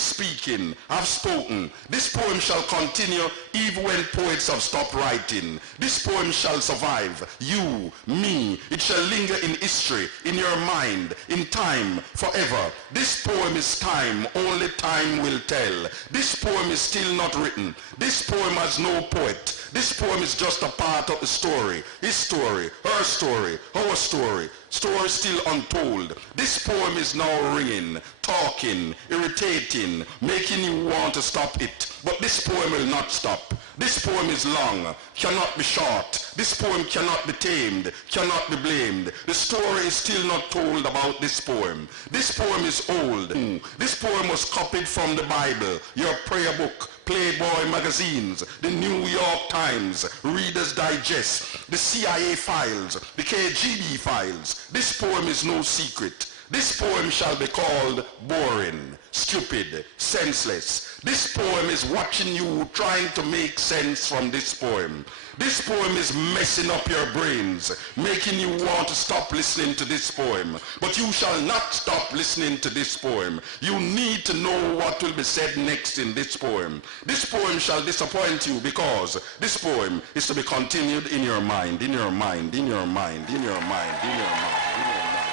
speaking, have spoken. This poem shall continue even when poets have stopped writing. This poem shall survive, you, me. It shall linger in history, in your mind, in time, forever. This poem is time, only time will tell. This poem is still not written. This poem has no poet. This poem is just a part of the story. His story, her story, our story. Story still untold. This poem is now ringing, talking, irritating, making you want to stop it. But this poem will not stop. This poem is long, cannot be short. This poem cannot be tamed, cannot be blamed. The story is still not told about this poem. This poem is old. This poem was copied from the Bible, your prayer book, Playboy magazines, the New York Times, Reader's Digest, the CIA files, the KGB files. This poem is no secret. This poem shall be called boring, stupid, senseless. This poem is watching you trying to make sense from this poem. This poem is messing up your brains, making you want to stop listening to this poem. But you shall not stop listening to this poem. You need to know what will be said next in this poem. This poem shall disappoint you because this poem is to be continued in your mind, in your mind, in your mind, in your mind, in your mind, in your mind.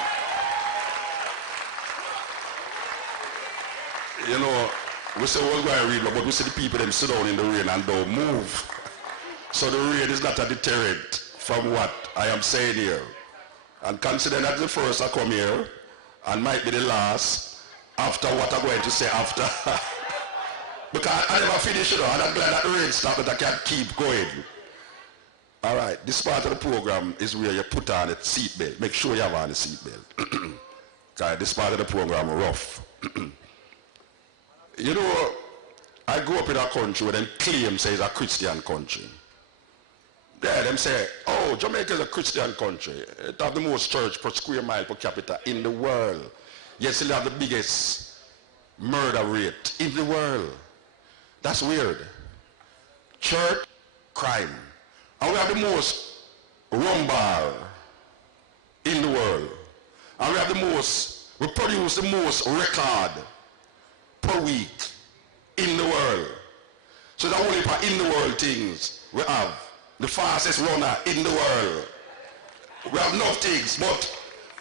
You know, we say we're going to read, but we see the people them sit down in the rain and don't move. So the rain is not a deterrent from what I am saying here. And consider that the first I come here and might be the last after what I'm going to say after. Because I never finish it, and I'm glad that the rain stopped, but I can't keep going. All right, this part of the program is where you put on a seatbelt. Make sure you have on a seatbelt. Okay, this part of the program is rough. You know, I grew up in a country where them claim say it's a Christian country. Yeah, them say, oh, Jamaica is a Christian country. It have the most church per square mile per capita in the world. Yes, it have the biggest murder rate in the world. That's weird. Church, crime. And we have the most rum bar in the world. And we produce the most record per week in the world. So the only part in the world things we have. The fastest runner in the world. We have enough things, but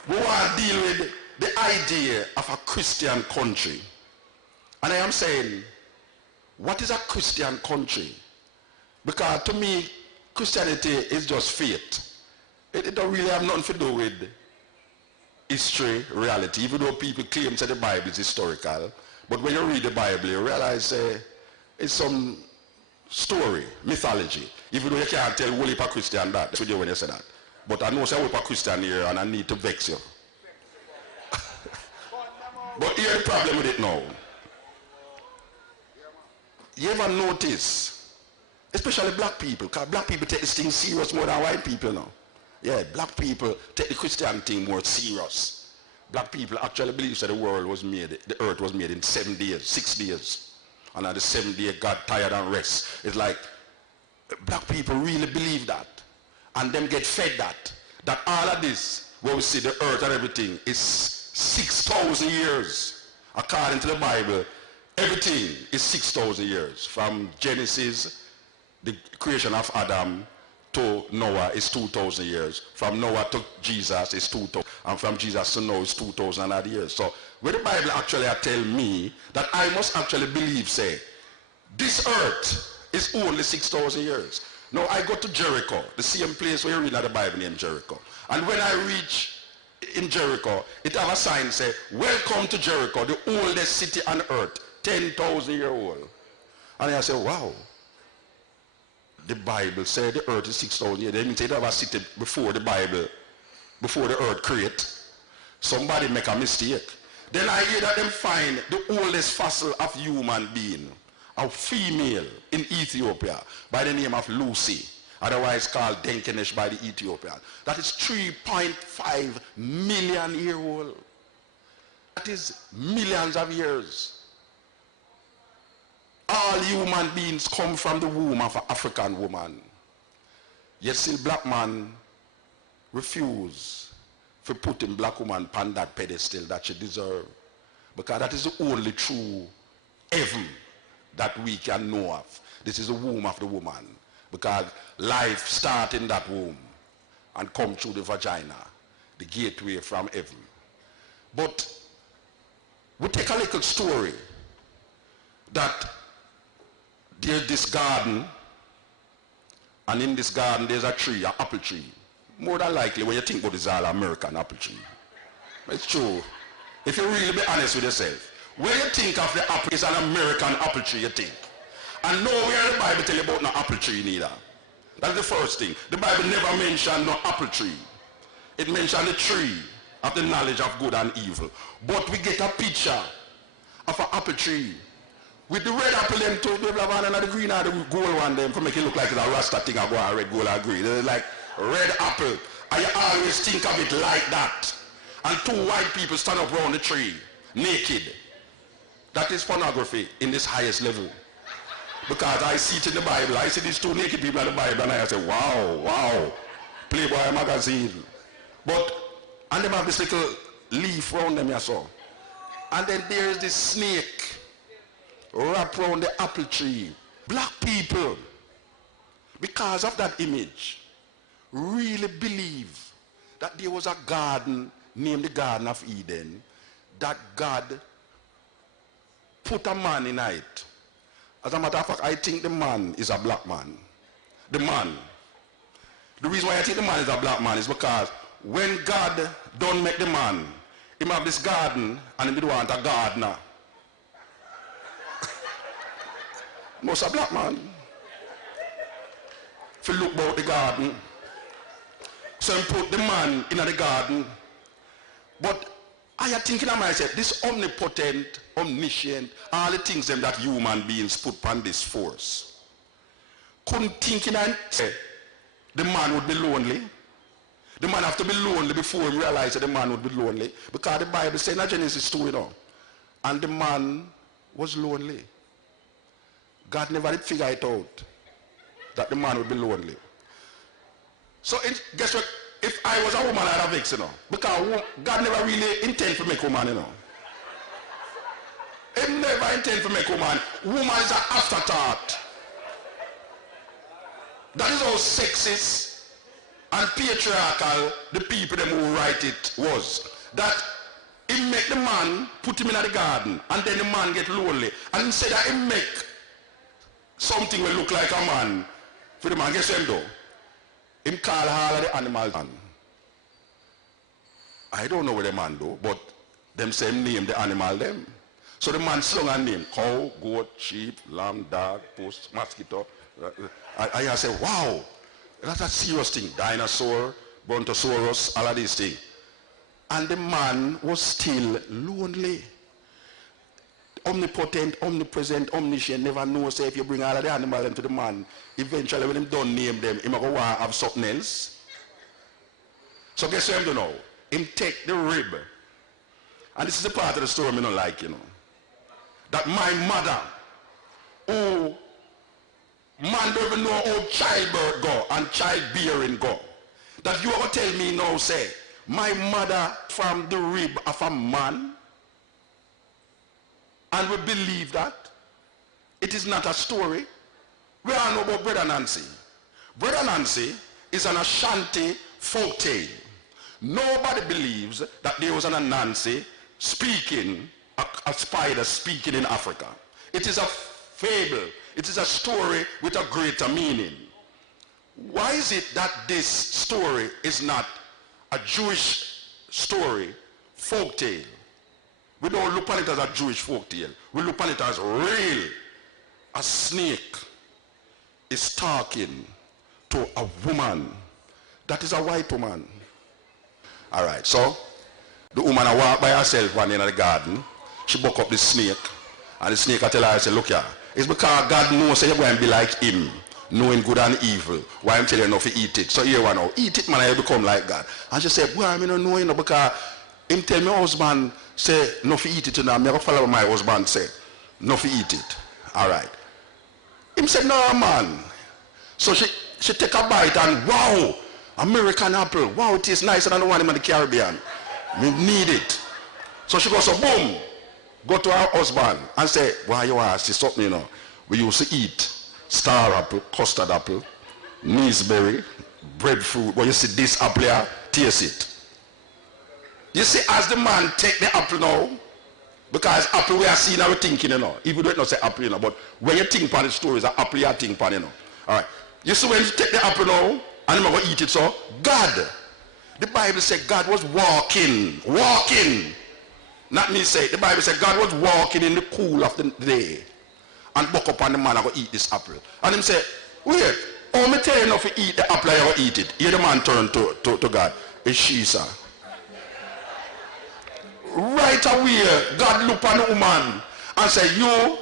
we want to deal with the idea of a Christian country. And I am saying, what is a Christian country? Because to me, Christianity is just faith. It don't really have nothing to do with history, reality, even though people claim that the Bible is historical. But when you read the Bible, you realize it's some story, mythology. Even though you can't tell whole heap of Christian that. That's what you when you say that. But I know say whole heap of Christian here and I need to vex you. But here's the problem with it now. You ever notice, especially black people, because black people take this thing serious more than white people now. Yeah, black people take the Christian thing more serious. Black people actually believe that the earth was made in 7 days, 6 days. And on the 7th day, God tired and rest. It's like, black people really believe that. And them get fed that. That all of this, where we see the earth and everything, is 6,000 years. According to the Bible, everything is 6,000 years. From Genesis, the creation of Adam, to Noah is 2,000 years. From Noah to Jesus is 2,000. And from Jesus to Noah is 2,000 odd years. So, where the Bible actually tell me that I must actually believe, say, this earth is only 6,000 years. Now, I go to Jericho, the same place where you read in the Bible named Jericho. And when I reach in Jericho, it have a sign say, welcome to Jericho, the oldest city on earth, 10,000 years old. And I say, wow. The Bible said the earth is 6,000 years. They didn't say it have a city before the Bible, before the earth created. Somebody make a mistake. Then I hear that them find the oldest fossil of human being, a female in Ethiopia by the name of Lucy, otherwise called Denkenesh by the Ethiopian. That is 3.5 million years old. That is millions of years. All human beings come from the womb of an African woman. Yet still black man refuse to put in black woman on that pedestal that she deserves. Because that is the only true heaven that we can know of. This is the womb of the woman. Because life starts in that womb and come through the vagina, the gateway from heaven. But we take a little story that there's this garden, and in this garden there's a tree, an apple tree. More than likely when you think about it, it's all American apple tree. It's true. If you really be honest with yourself, when you think of the apple, it's an American apple tree, you think. And nowhere in the Bible tell you about no apple tree neither. That's the first thing. The Bible never mentioned no apple tree. It mentioned the tree of the knowledge of good and evil. But we get a picture of an apple tree with the red apple them too, the black one and the green and the gold one them to make it look like it's a Rasta thing. I go on red, gold and green. They're like red apple. And you always think of it like that. And two white people stand up around the tree, naked. That is pornography in this highest level. Because I see it in the Bible. I see these two naked people in the Bible and I say, wow, wow. Playboy magazine. But, and they have this little leaf around them, you saw. And then there is this snake wrapped around the apple tree. Black people, because of that image, really believe that there was a garden named the Garden of Eden, that God put a man in it. As a matter of fact, I think the man is a black man. The man. The reason why I think the man is a black man is because when God don't make the man, he have this garden and he want a gardener. Most a black man. to look about the garden. So he put the man in the garden. But I am thinking of myself, this omnipotent, omniscient, all the things them that human beings put on this force. Couldn't think in and say the man would be lonely. The man have to be lonely before he realized that the man would be lonely. Because the Bible says in Genesis 2, you know. And the man was lonely. God never did figure it out that the man would be lonely. So guess what? If I was a woman, I'd have vexed, you know. Because God never really intended to make woman, you know. He never intended to make woman. Woman is an afterthought. That is how sexist and patriarchal the people them who write it was. That he make the man, put him in the garden, and then the man get lonely. And instead that he make something will look like a man for the man. Guess him though? Him call all of the animals man. I don't know what the man do, but them same name the animal them. So the man slung a name: cow, goat, sheep, lamb, dog, post, mosquito. I say, wow, that's a serious thing. Dinosaur, brontosaurus, all of these things. And the man was still lonely. Omnipotent, omnipresent, omniscient, never knows. Say if you bring all of the animals into the man, eventually when him don't name them, he might go have something else. So guess what him do now? Him take the rib. And this is the part of the story I don't like, you know. That my mother, who man don't even know how childbirth go and childbearing go. That you ever tell me now, say, my mother from the rib of a man, and we believe that it is not a story. We all know about Brother Nancy. Brother Nancy is an Ashanti folk tale. Nobody believes that there was an Anansi speaking, a spider speaking in Africa. It is a fable. It is a story with a greater meaning. Why is it that this story is not a Jewish story, folk tale? We don't look at it as a Jewish folk tale. We look at it as real. A snake is talking to a woman that is a white woman. All right, so the woman walked by herself one in the garden. She buck up the snake, and the snake tell her, I say, look here, it's because God knows you're going to be like him, knowing good and evil. Why I'm telling you not to eat it. So here one now, eat it, man, and you become like God. And she said, boy, I don't know, you know, because him tell my husband, say, not to eat it, you know, I'm going to follow what my husband say, not to eat it. All right. Him said, no, man. So she take a bite and, wow, American apple. Wow, it tastes nicer than the one in the Caribbean. We need it. So she goes, so boom, go to her husband and say, why you ask? It's something, you know. We used to eat star apple, custard apple, gooseberry, breadfruit. But you see this apple here, taste it. You see, as the man take the apple now, because apple we are seeing our thinking, you know. Even though it not say apple, you know, but when you think upon the stories, an apple you are thinking upon, you know. All right. You see when you take the apple now, and you're going to eat it, so God, the Bible said God was walking. Not me say, the Bible said God was walking in the cool of the day and buck up on the man and go eat this apple. And him say, wait, how me tell you not to eat the apple, I go eat it. Here the man turned to God. It's she, sir. Right away, God looked on the woman and said, you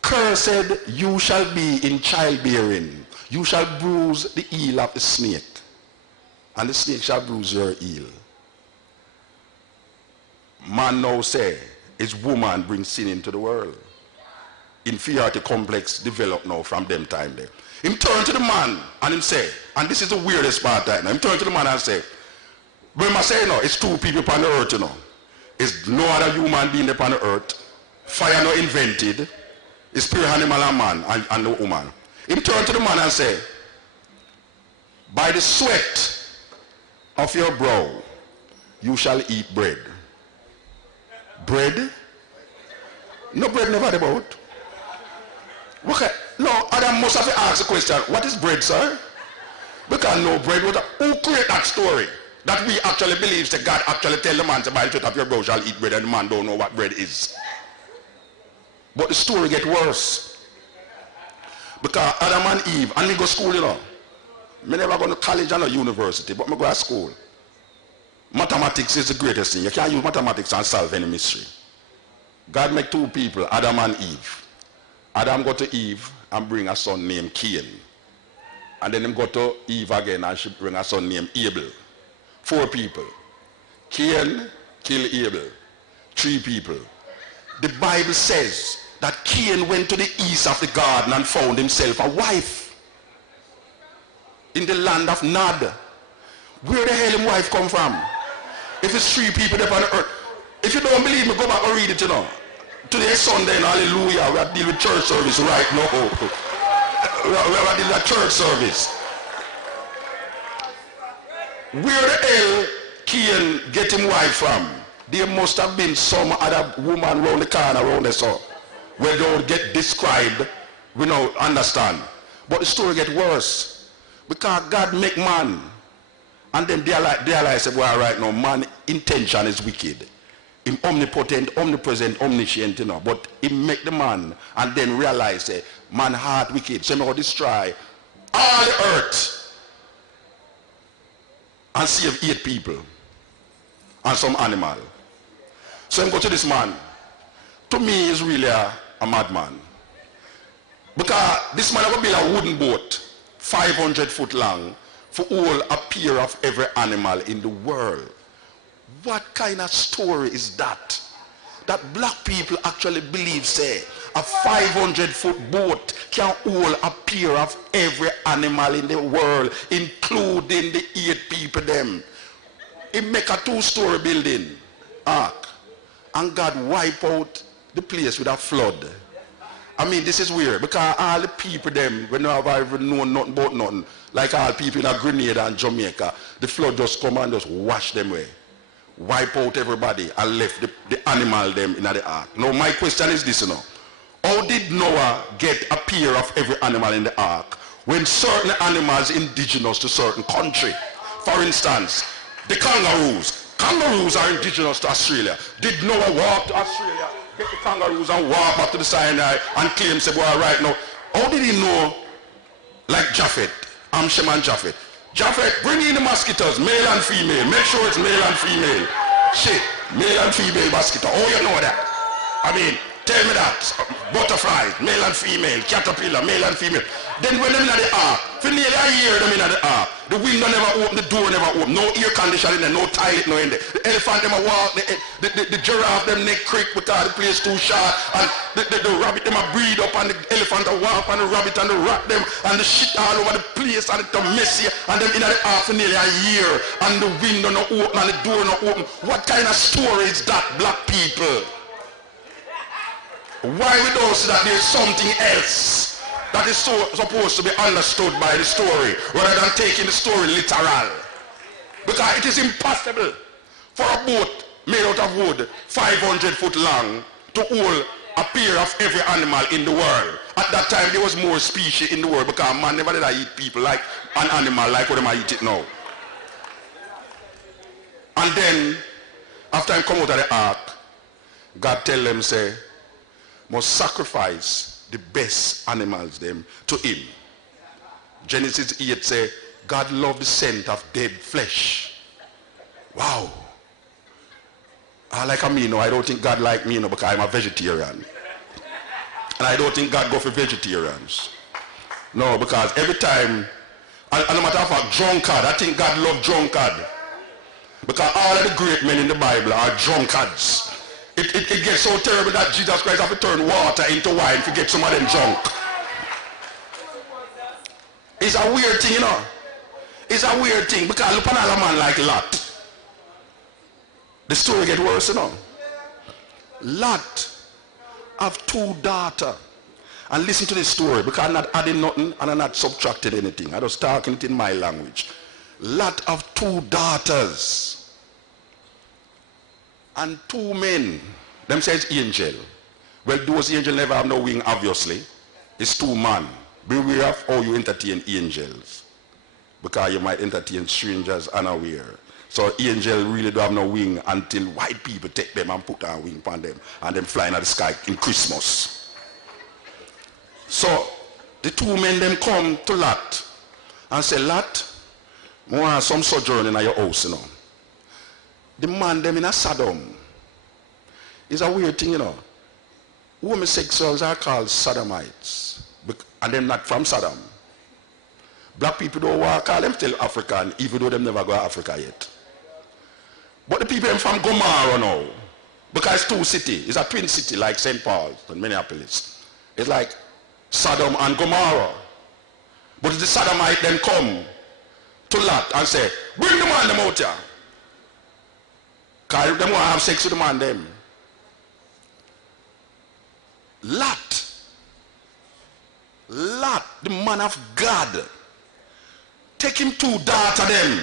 cursed you shall be in childbearing. You shall bruise the heel of the snake, and the snake shall bruise your heel. Man now say, his woman brings sin into the world. Inferiority complex develop now from them time there. Him turn to the man and him say, and this is the weirdest part right now, him turn to the man and say, remember say, no, it's two people upon the earth, you know. It's no other human being upon the earth. Fire no invented. It's pure animal and man and the woman. Him turn to the man and say, by the sweat of your brow, you shall eat bread. Bread? No bread never about. Okay. No, Adam must have asked the question, what is bread, sir? Because no bread, who created that story? That we actually believe that God actually tell the man to by the sweat of your brow shall eat bread, and the man don't know what bread is. But the story get worse. Because Adam and Eve, and they go to school, you know. I never go to college and a university, but I go to school. Mathematics is the greatest thing. You can't use mathematics and solve any mystery. God made two people, Adam and Eve. Adam go to Eve and bring a son named Cain. And then him go to Eve again and she bring a son named Abel. 4 people. Cain killed Abel. 3 people. The Bible says that Cain went to the east of the garden and found himself a wife in the land of Nod. Where the hell his wife come from? If it's 3 people there on the earth. If you don't believe me, go back and read it, you know. Today is Sunday, hallelujah. We are dealing with church service right now. We are dealing with church service. Where the hell Cain get him wife from? There must have been some other woman around the corner around the sun. Where they don't get described, we don't understand. But the story gets worse. Because God make man. And then they realize, well, right now, man's intention is wicked. Him omnipotent, omnipresent, omniscient, you know. But he make the man and then realize, man heart wicked. So he will destroy all the earth and save 8 people and some animal. So he go to this man. To me, he's really a madman. Because this man will build a wooden boat, 500 foot long, for all a pair of every animal in the world. What kind of story is that? That black people actually believe, say, a 500-foot boat can hold a pair of every animal in the world, including the 8 people them. It make a 2-story building, ark, and God wipe out the place with a flood. I mean, this is weird, because all the people them, when they have even known nothing about nothing, like all people in Grenada and Jamaica, the flood just come and just wash them away. Wipe out everybody and left the animal them in the ark. Now my question is this, you know. How did Noah get a pair of every animal in the ark when certain animals indigenous to certain country? For instance, the kangaroos. Kangaroos are indigenous to Australia. Did Noah walk to Australia, get the kangaroos and walk back to the Sinai and claim, say, well, right now, how did he know, like Japhet, Shem and Japhet? Japhet, bring in the mosquitoes, male and female. Make sure it's male and female. Shit, male and female mosquito. Oh, you know that. I mean, tell me that. Butterflies, male and female. Caterpillar, male and female. Then when they're in the ark, for nearly a year them in the ark, the window never open, the door never open, no air conditioning there, no toilet, no in there. The elephant them a walk, the giraffe them neck creak because the place too short, and the rabbit them a breed up, and the elephant a walk, and the rabbit and the rat them, and the shit all over the place, and it's a messy, and them in the ark for nearly a year, and the window no open, and the door no open. What kind of story is that, black people? Why we don't see that there's something else that is supposed to be understood by the story rather than taking the story literal? Because it is impossible for a boat made out of wood 500 foot long to hold a pair of every animal in the world. At that time there was more species in the world because man never did eat people like an animal like what they might eat it now. And then after I come out of the ark, God tell them, say, must sacrifice the best animals them to him. Genesis 8 say, God loved the scent of dead flesh. Wow. Like me, no, I don't think God like me, no, because I'm a vegetarian. And I don't think God go for vegetarians. No, because every time, and no matter of fact, drunkard, I think God loved drunkard. Because all of the great men in the Bible are drunkards. It gets so terrible that Jesus Christ have to turn water into wine to get some of them drunk. It's a weird thing, you know. It's a weird thing because look at a man like Lot. The story gets worse, you know. Lot have 2 daughters. And listen to this story because I'm not adding nothing and I'm not subtracting anything. I'm just talking it in my language. Lot have 2 daughters. And 2 men, them says angel. Well, those angels never have no wing, obviously. It's 2 men. Beware of how you entertain angels. Because you might entertain strangers unaware. So angels really don't have no wing until white people take them and put a wing on them. And them flying at the sky in Christmas. So, the 2 men them come to Lot. and say, Lot, I want some sojourn in your house, you know. The man them in a Sodom is a weird thing, you know. Homosexuals are called sodomites, and they're not from Sodom. Black people don't want to call them still African, even though they never go to Africa yet. But the people from Gomorrah now, because it's two cities, it's a twin city like St. Paul and Minneapolis. It's like Sodom and Gomorrah. But the Sodomite then come to Lot and say, bring the man them out here. Because they want to have sex with the man them. Lot, the man of God, take him two daughters them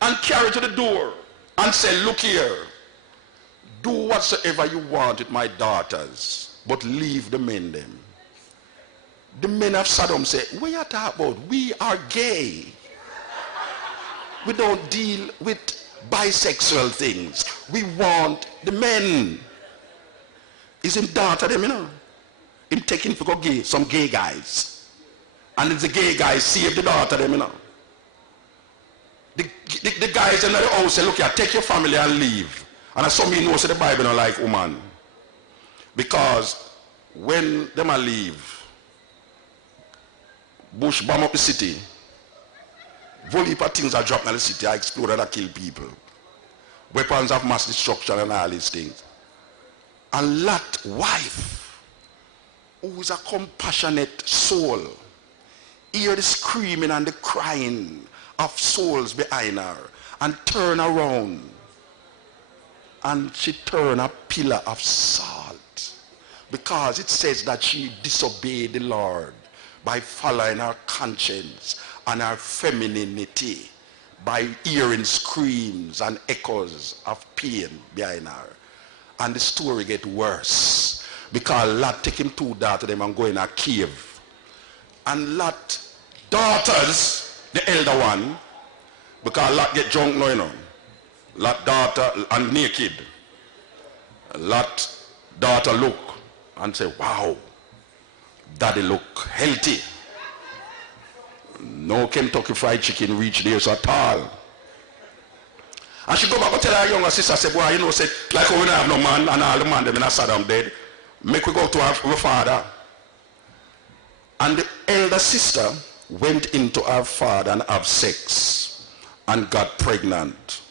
and carry to the door and say, look here, do whatsoever you want with my daughters, but leave the men them. The men of Sodom say, what are you talking about? We are gay. We don't deal with bisexual things. We want the men. Is him daughter them, you know? Him taking for gay, some gay guys. And if the gay guys save the daughter them, you know? The guys in the house say, look here, take your family and leave. And some of you know, say the Bible don't like woman. Because when them a leave, Bush bomb up the city, volley of things are dropped in the city, are exploded and kill people. Weapons of mass destruction and all these things. And Lot's wife, who is a compassionate soul, hear the screaming and the crying of souls behind her, and turn around, and she turn a pillar of salt, because it says that she disobeyed the Lord by following her conscience and her femininity, by hearing screams and echoes of pain behind her. And the story get worse, because Lot take him two daughters them and go in a cave. And Lot daughters, the elder one, because Lot get drunk now, you know. Lot daughter and naked. Lot daughter look and say, wow, daddy look healthy. No Kentucky Fried Chicken reach there so at all. And she go back and tell her younger sister, say, boy, you know, say, like we don't have no man and all the man them in a Saddam dead, make we go to our father. And the elder sister went into her father and have sex and got pregnant.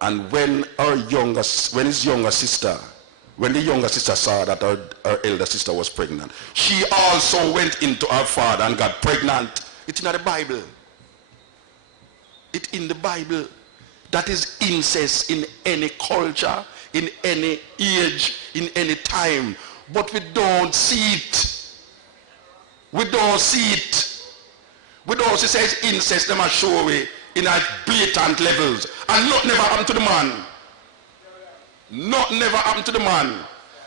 And when the younger sister saw that her elder sister was pregnant, she also went into her father and got pregnant. It's in the Bible. It's in the Bible. That is incest in any culture, in any age, in any time. But we don't see it. We don't see it. We don't see it incest, them are show we in a blatant levels. And nothing never happened to the man. Nothing never happened to the man.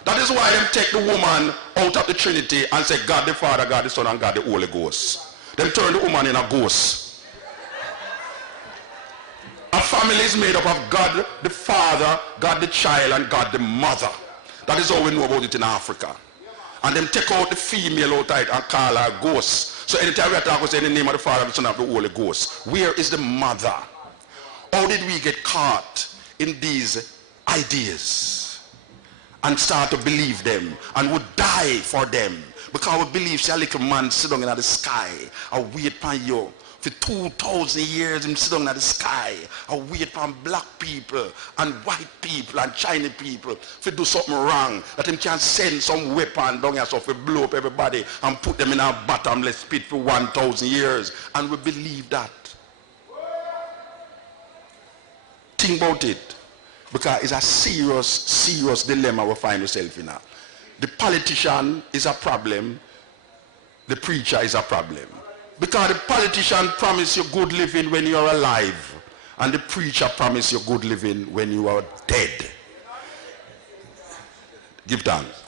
That is why them take the woman out of the Trinity and say God the Father, God the Son, and God the Holy Ghost. Them turn the woman in a ghost. A family is made up of God the Father, God the Child, and God the Mother. That is how we know about it in Africa. And them take out the female out of it and call her ghost. So anytime we talk, we say in the name of the Father, the Son, and the Holy Ghost. Where is the mother? How did we get caught in these ideas and start to believe them and would die for them? Because we believe say a little man sit down in the sky and wait for you. For 2,000 years him sit down in the sky and wait for black people and white people and Chinese people to do something wrong, that him can send some weapon down here so to blow up everybody and put them in a bottomless pit for 1,000 years. And we believe that. Think about it. Because it's a serious, serious dilemma we find ourselves in. The politician is a problem. The preacher is a problem. Because the politician promises you good living when you are alive. And the preacher promises you good living when you are dead. Give thanks.